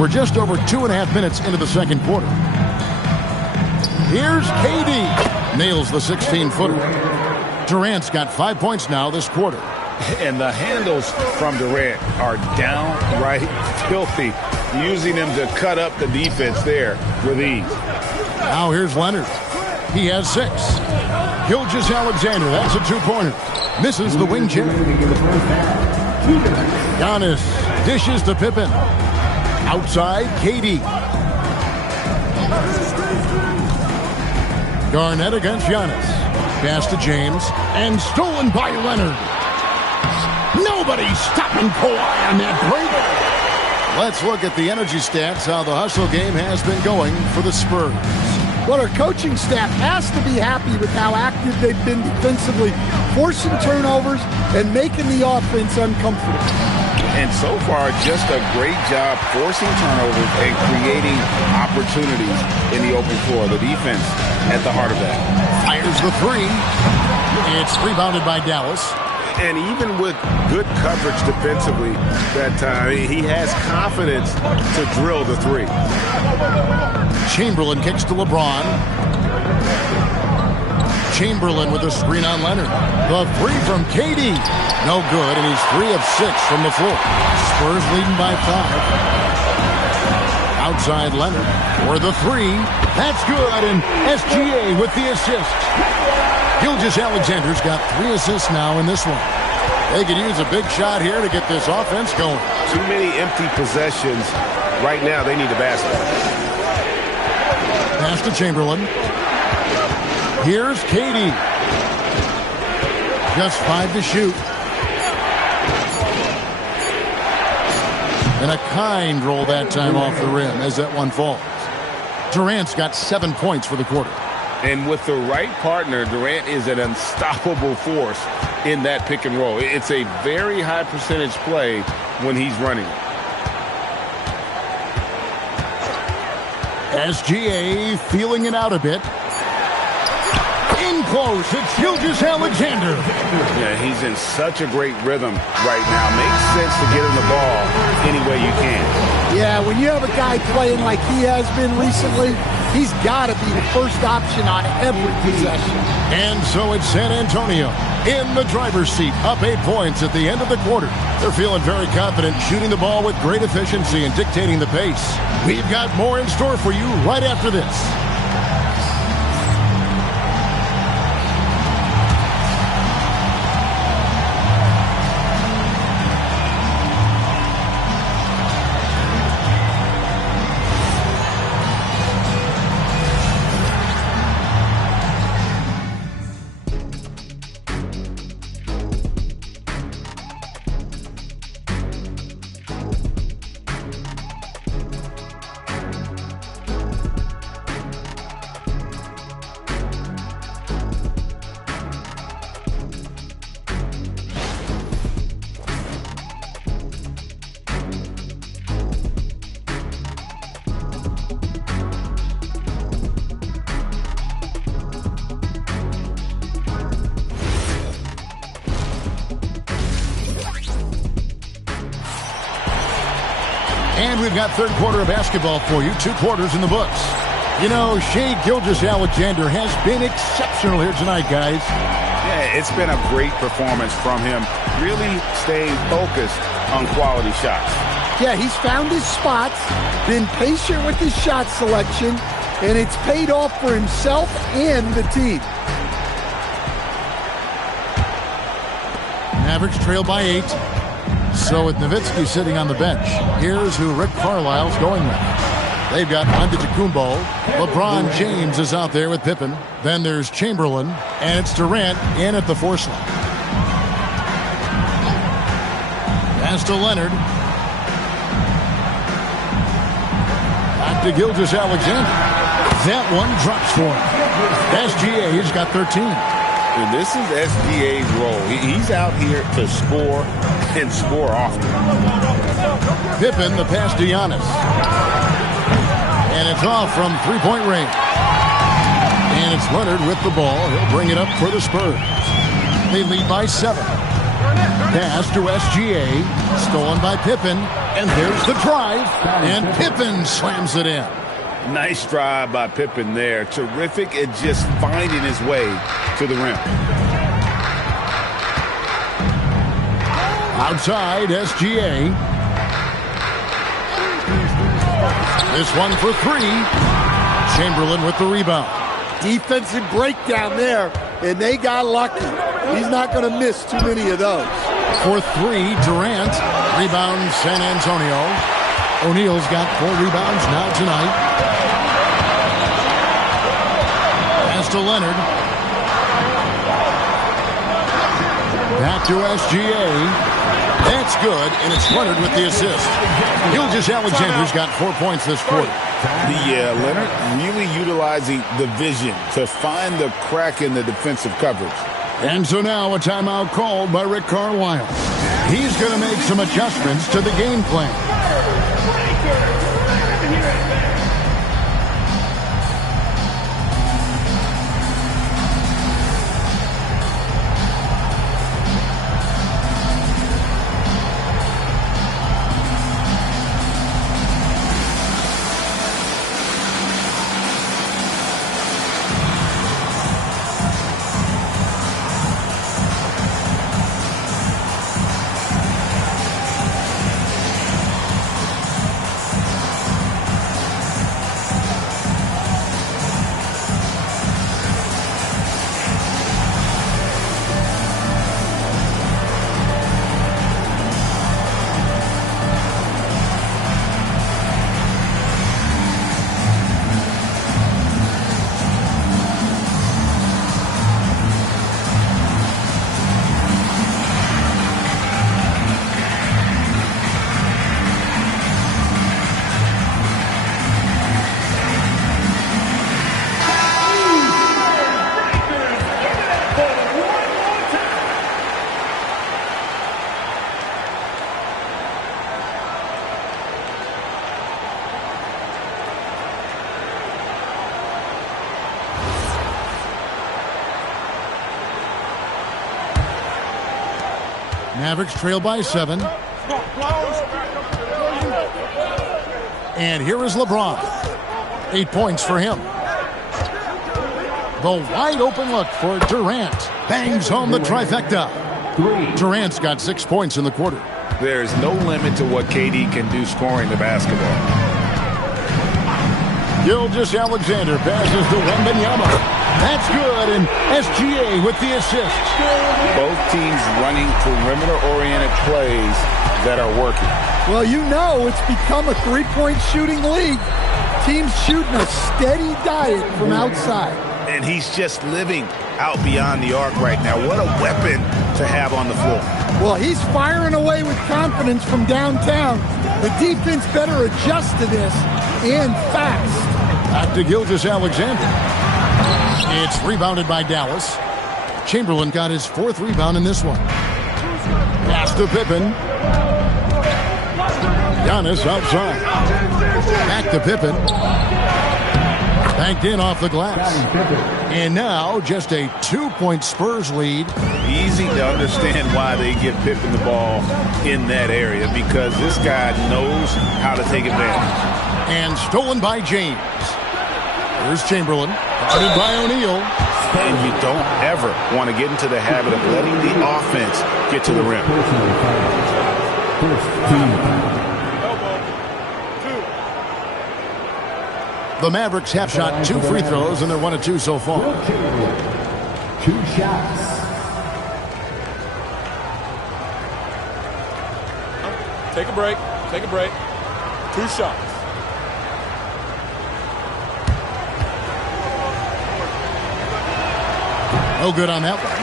We're just over 2.5 minutes into the second quarter. Here's KD. Nails the 16-footer. Durant's got 5 points now this quarter. And the handles from Durant are downright filthy, using him to cut up the defense there with ease. Now here's Leonard. He has 6. Gilgeous-Alexander, that's a 2-pointer. Misses the wing chip. Giannis dishes to Pippen. Outside, KD. Garnett against Giannis. Pass to James. And stolen by Leonard. Nobody's stopping Kawhi on that break. Let's look at the energy stats, how the hustle game has been going for the Spurs. Well, our coaching staff has to be happy with how active they've been defensively, forcing turnovers and making the offense uncomfortable. And so far, just a great job forcing turnovers and creating opportunities in the open floor. The defense at the heart of that. Fires the 3. It's rebounded by Dallas. And even with good coverage defensively that time, he has confidence to drill the 3. Chamberlain kicks to LeBron. Chamberlain with a screen on Leonard. The 3 from KD. No good, and he's 3 of 6 from the floor. Spurs leading by 5. Outside Leonard for the 3. That's good, and SGA with the assist. Gilgeous-Alexander's got 3 assists now in this one. They could use a big shot here to get this offense going. Too many empty possessions. Right now, they need a basket. Pass to Chamberlain. Here's KD. Just 5 to shoot. And a kind roll that time off the rim as that one falls. Durant's got 7 points for the quarter. And with the right partner, Durant is an unstoppable force in that pick and roll. It's a very high percentage play when he's running it. SGA feeling it out a bit. In close, it's Gilgeous-Alexander. Yeah, he's in such a great rhythm right now. Makes sense to get him the ball any way you can. Yeah, when you have a guy playing like he has been recently, he's got to be the first option on every possession. And so it's San Antonio in the driver's seat, up 8 points at the end of the quarter. They're feeling very confident, shooting the ball with great efficiency and dictating the pace. We've got more in store for you right after this. And we've got third quarter of basketball for you. 2 quarters in the books. You know, Shai Gilgeous-Alexander has been exceptional here tonight, guys. Yeah, it's been a great performance from him. Really staying focused on quality shots. Yeah, he's found his spots, been patient with his shot selection, and it's paid off for himself and the team. Mavericks trail by 8. So with Nowitzki sitting on the bench, here's who Rick Carlisle's going with. They've got Antetokounmpo. LeBron James is out there with Pippen. Then there's Chamberlain, and it's Durant in at the 4 slot. Pass to Leonard. Back to Gilgeous-Alexander. That one drops for him. SGA's got 13. And this is SGA's role. He's out here to score and score often. Pippen, the pass to Giannis. And it's off from three-point range. And it's Leonard with the ball. He'll bring it up for the Spurs. They lead by 7. Pass to SGA. Stolen by Pippen. And there's the drive. And Pippen slams it in. Nice drive by Pippen there. Terrific at just finding his way to the rim. Outside, SGA. This one for three. Chamberlain with the rebound. Defensive breakdown there, and they got lucky. He's not going to miss too many of those. For three, Durant. Rebound, San Antonio. O'Neal's got 4 rebounds now tonight. Pass to Leonard. Back to SGA. That's good, and it's Leonard with the assist. Gilgeous-Alexander's got 4 points this quarter. Leonard really utilizing the vision to find the crack in the defensive coverage. And so now a timeout called by Rick Carlisle. He's going to make some adjustments to the game plan. Mavericks trail by 7. And here is LeBron. 8 points for him. The wide open look for Durant. Bangs home the trifecta. Durant's got 6 points in the quarter. There's no limit to what KD can do scoring the basketball. Gilgeous-Alexander passes to Wembanyama. That's good, and SGA with the assist. Both teams running perimeter-oriented plays that are working. Well, you know it's become a three-point shooting league. Teams shooting a steady diet from outside. And he's just living out beyond the arc right now. What a weapon to have on the floor. Well, he's firing away with confidence from downtown. The defense better adjust to this, and fast. Back to Gilgeous-Alexander. It's rebounded by Dallas. Chamberlain got his 4th rebound in this one. Pass to Pippen. Giannis outside. Back to Pippen. Banked in off the glass. And now just a 2-point Spurs lead. Easy to understand why they give Pippen the ball in that area, because this guy knows how to take advantage. And stolen by James. Here's Chamberlain. Guarded by O'Neal. And you don't ever want to get into the habit of letting the offense get to the rim. The Mavericks have shot 2 free throws, and they're 1 of 2 so far. 2 shots. Take a break. Take a break. 2 shots. No good on that one.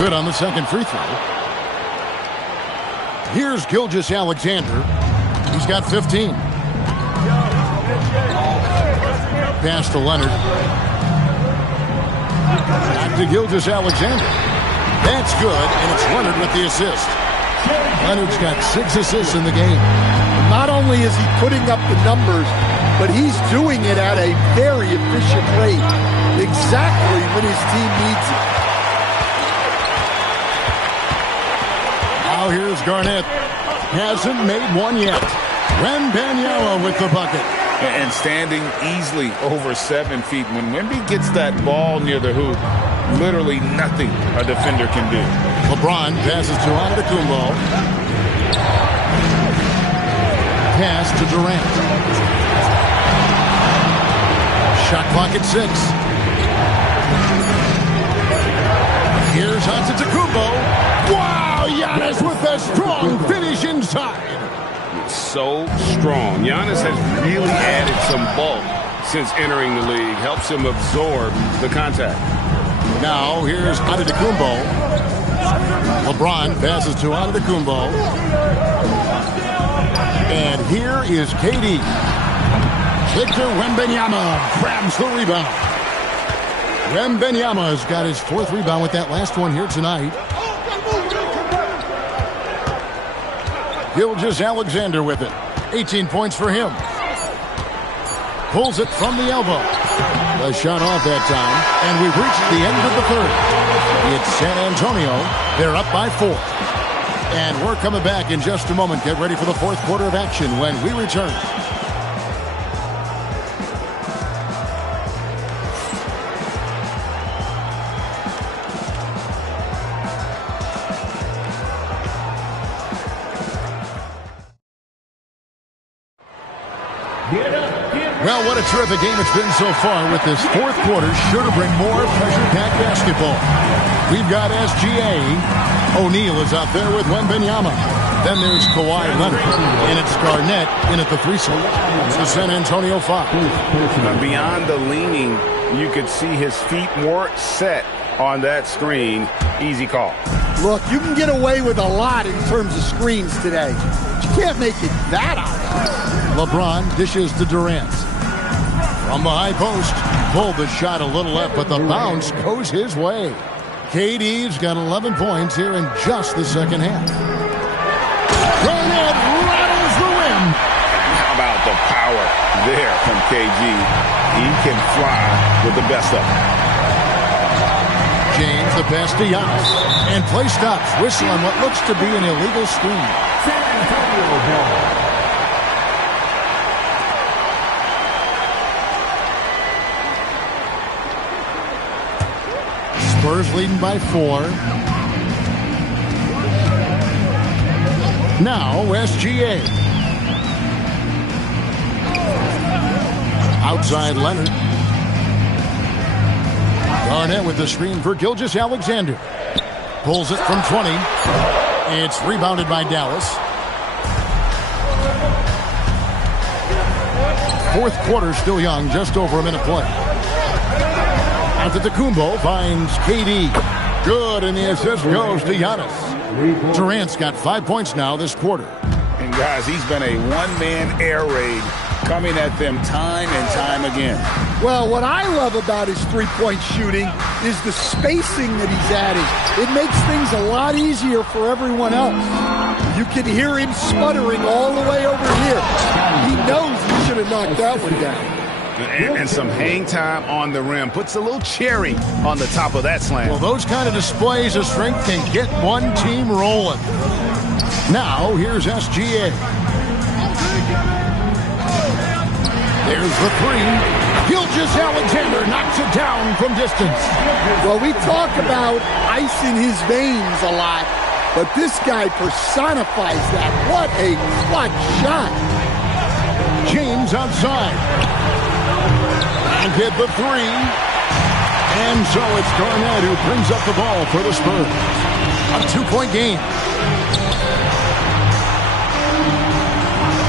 Good on the second free throw. Here's Gilgeous-Alexander. He's got 15. Pass to Leonard. Back to Gilgeous-Alexander. That's good, and it's Leonard with the assist. Leonard's got 6 assists in the game. Not only is he putting up the numbers, but he's doing it at a very efficient rate, exactly when his team needs it. Now here's Garnett. Hasn't made one yet. Wembanyama with the bucket. And standing easily over 7 feet. When Wemby gets that ball near the hoop, literally nothing a defender can do. LeBron passes to Antetokounmpo. Pass to Durant. Shot clock at 6. Here's Antetokounmpo. Wow, Giannis with a strong finish inside. So strong. Giannis has really added some bulk since entering the league. Helps him absorb the contact. Now here's Antetokounmpo. LeBron passes to Antetokounmpo. And here is KD. Victor Wembanyama grabs the rebound. Wembanyama has got his 4th rebound with that last one here tonight. Gilgeous-Alexander with it. 18 points for him. Pulls it from the elbow. The shot off that time. And we've reached the end of the 3rd. It's San Antonio. They're up by 4. And we're coming back in just a moment. Get ready for the 4th quarter of action when we return. Well, what a terrific game it's been so far with this 4th quarter. Sure to bring more pressure-packed basketball. We've got SGA. O'Neal is out there with Wembanyama. Then there's Kawhi Leonard. And it's Garnett in at the 3 slot. It's the San Antonio 5. Now, beyond the leaning, you could see his feet more set on that screen. Easy call. Look, you can get away with a lot in terms of screens today. But you can't make it that obvious. LeBron dishes to Durant. From the high post, pulled the shot a little left, but the bounce goes his way. KD's got 11 points here in just the second half. Garnett rattles the rim. How about the power there from KG? He can fly with the best of them. James the pass to Giannis. And play stops. Whistle on what looks to be an illegal screen. San Antonio ball. Spurs leading by 4. Now SGA. Outside Leonard. Garnett with the screen for Gilgeous-Alexander. Pulls it from 20. It's rebounded by Dallas. 4th quarter still young, just over a minute play. Antetokounmpo finds KD. Good, and the assist goes to Giannis. Durant's got 5 points now this quarter. And guys, he's been a one-man air raid coming at them time and time again. Well, what I love about his three-point shooting is the spacing that he's added. It makes things a lot easier for everyone else. You can hear him sputtering all the way over here. He knows he should have knocked that one down. And some hang time on the rim. Puts a little cherry on the top of that slam. Well, those kind of displays of strength can get one team rolling. Now, here's SGA. There's the 3. Gilgeous-Alexander knocks it down from distance. Well, we talk about ice in his veins a lot, but this guy personifies that. What a clutch shot. James outside. And hit the 3. And so it's Garnett who brings up the ball for the Spurs. A 2-point game.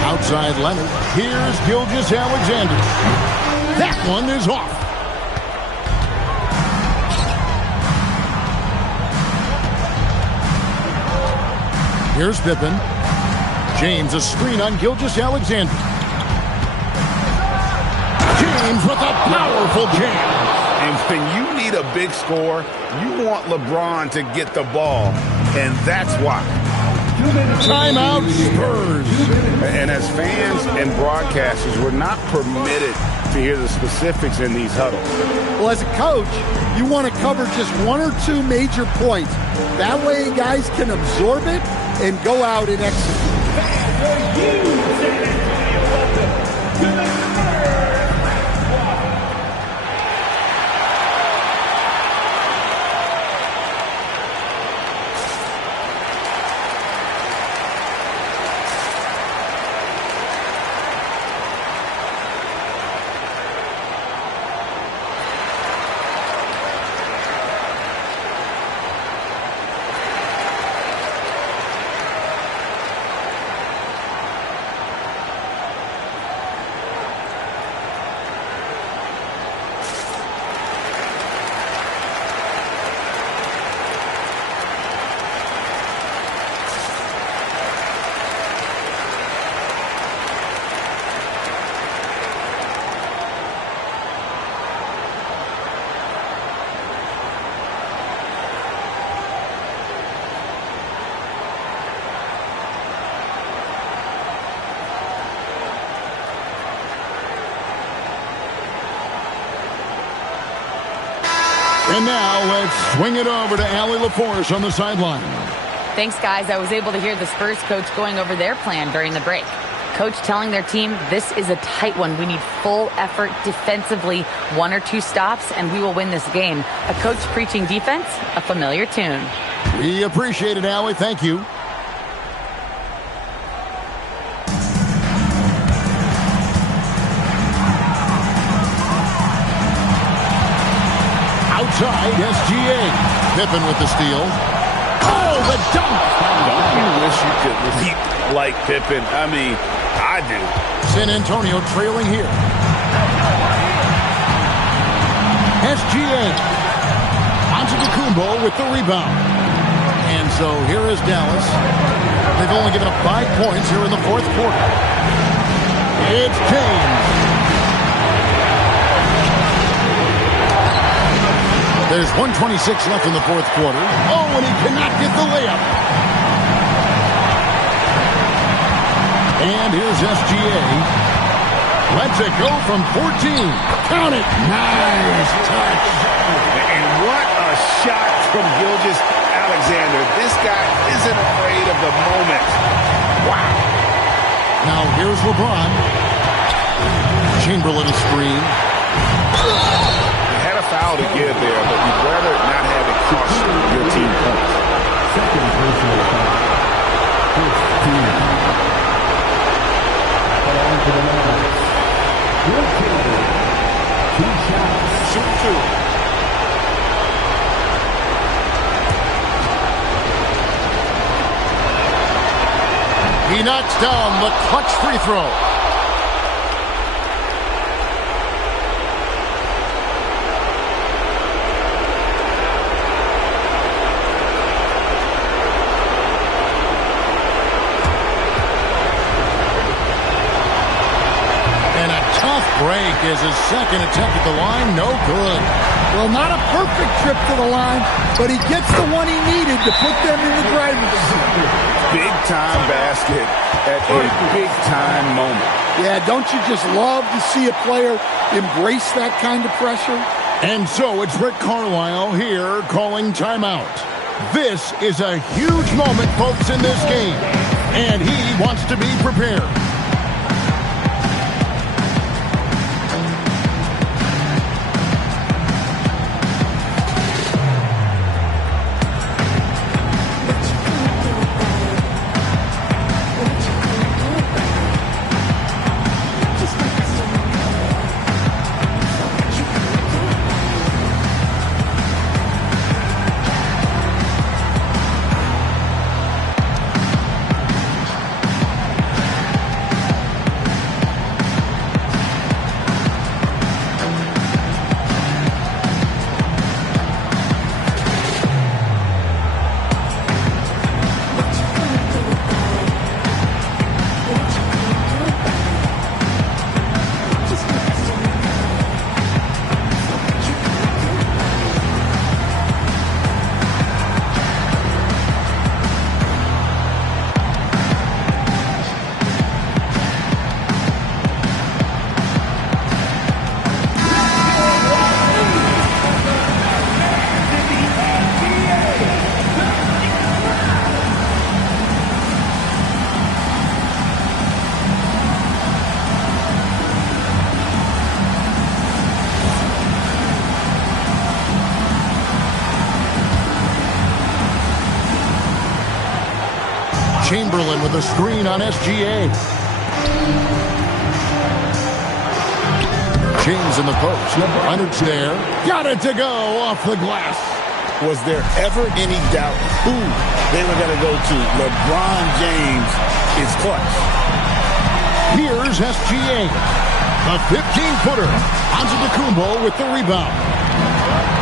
Outside Leonard. Here's Gilgeous-Alexander. That one is off. Here's Pippen. James, a screen on Gilgeous-Alexander. James with a powerful jam. And when you need a big score, you want LeBron to get the ball. And that's why. Timeout Spurs. And as fans and broadcasters, we're not permitted to hear the specifics in these huddles. Well, as a coach, you want to cover just one or two major points. That way guys can absorb it and go out and execute. And now let's swing it over to Allie LaForce on the sideline. Thanks, guys. I was able to hear the Spurs coach going over their plan during the break. Coach telling their team, this is a tight one. We need full effort defensively, 1 or 2 stops, and we will win this game. A coach preaching defense, a familiar tune. We appreciate it, Allie. Thank you. Outside, SGA. Pippen with the steal. Oh, the dunk! Don't you wish you could leap like Pippen? I mean, I do. San Antonio trailing here. SGA. Antetokounmpo with the rebound. And so here is Dallas. They've only given up 5 points here in the fourth quarter. It's James. There's 1:26 left in the fourth quarter. Oh, and he cannot get the layup. And here's SGA. Lets it go from 14. Count it. Nice touch. And what a shot from Gilgeous-Alexander. This guy isn't afraid of the moment. Wow. Now here's LeBron. Chamberlain a screen. Had a foul to give there, but you'd rather not have it cost your team points. Second personal foul. First team foul. On to the Mavericks. Will Chamberlain. 2 shots. Shoot 2. He knocks down the clutch free throw. Break is his second attempt at the line. No good. Well, not a perfect trip to the line, but he gets the one he needed to put them in the driving seat. Big-time basket at a big-time moment. Yeah, don't you just love to see a player embrace that kind of pressure? And so it's Rick Carlisle here calling timeout. This is a huge moment, folks, in this game. And he wants to be prepared. Chamberlain with a screen on SGA. James in the post. Leonard's there. Got it to go off the glass. Was there ever any doubt who they were going to go to? LeBron James is clutch. Here's SGA. A 15-footer. Antetokounmpo with the rebound.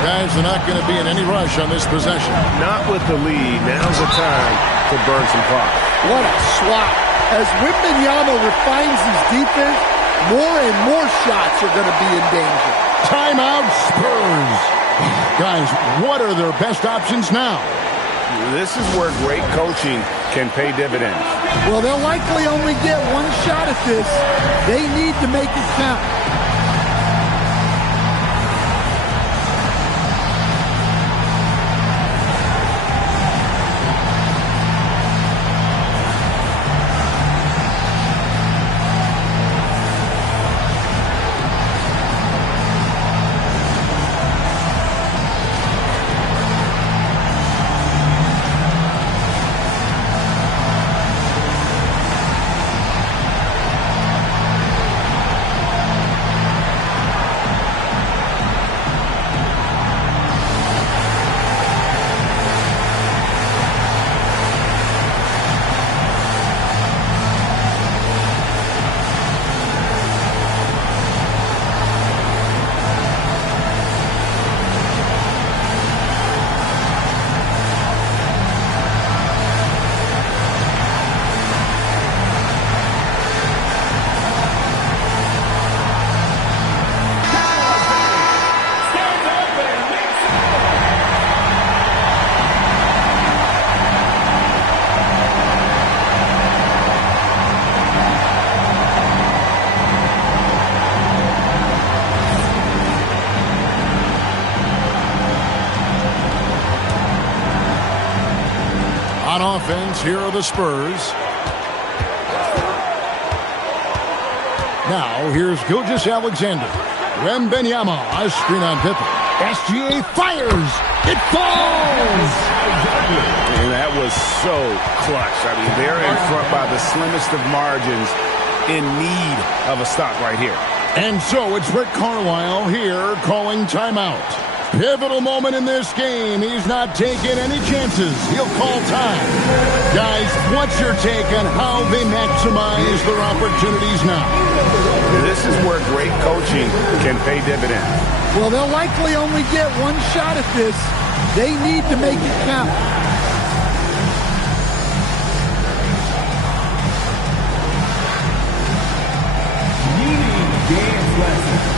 Guys are not going to be in any rush on this possession. Not with the lead. Now's the time to burn some clock. What a swat. As Wembanyama refines his defense, more and more shots are going to be in danger. Timeout Spurs. Guys, what are their best options now? This is where great coaching can pay dividends. Well, they'll likely only get one shot at this. They need to make it count. On offense, here are the Spurs. Now, here's Gilgeous-Alexander. Wembanyama, a screen on Pippen. SGA fires. It falls. And that was so clutch. I mean, they're in front by the slimmest of margins, in need of a stop right here. And so it's Rick Carlisle here calling timeout. Pivotal moment in this game. He's not taking any chances. He'll call time. Guys, what's your take on how they maximize their opportunities now? This is where great coaching can pay dividends. Well, they'll likely only get one shot at this. They need to make it count. Dance lesson.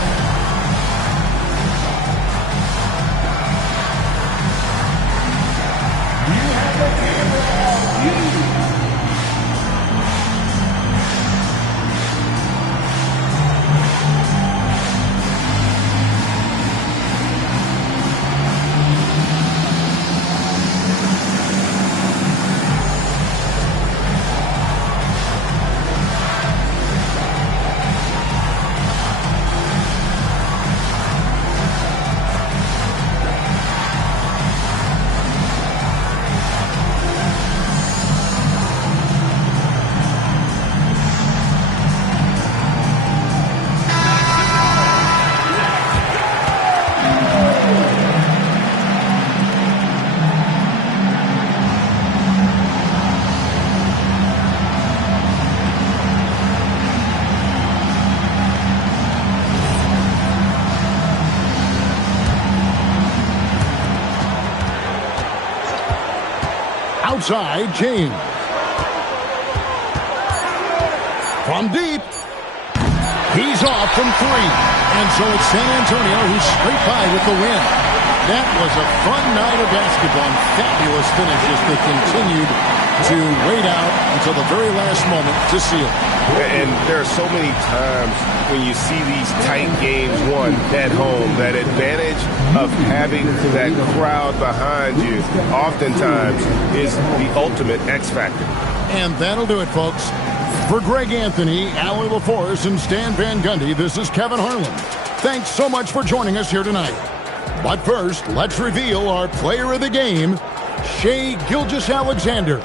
Outside, James. From deep. He's off from three. And so it's San Antonio who's straight by with the win. That was a fun night of basketball. Fabulous finish as they continued to wait out until the very last moment to seal. And there are so many times when you see these tight games won at home, that advantage of having that crowd behind you oftentimes is the ultimate X factor. And that'll do it, folks. For Greg Anthony, Allie LaForce, and Stan Van Gundy, this is Kevin Harlan. Thanks so much for joining us here tonight. But first, let's reveal our player of the game, Shai Gilgeous-Alexander.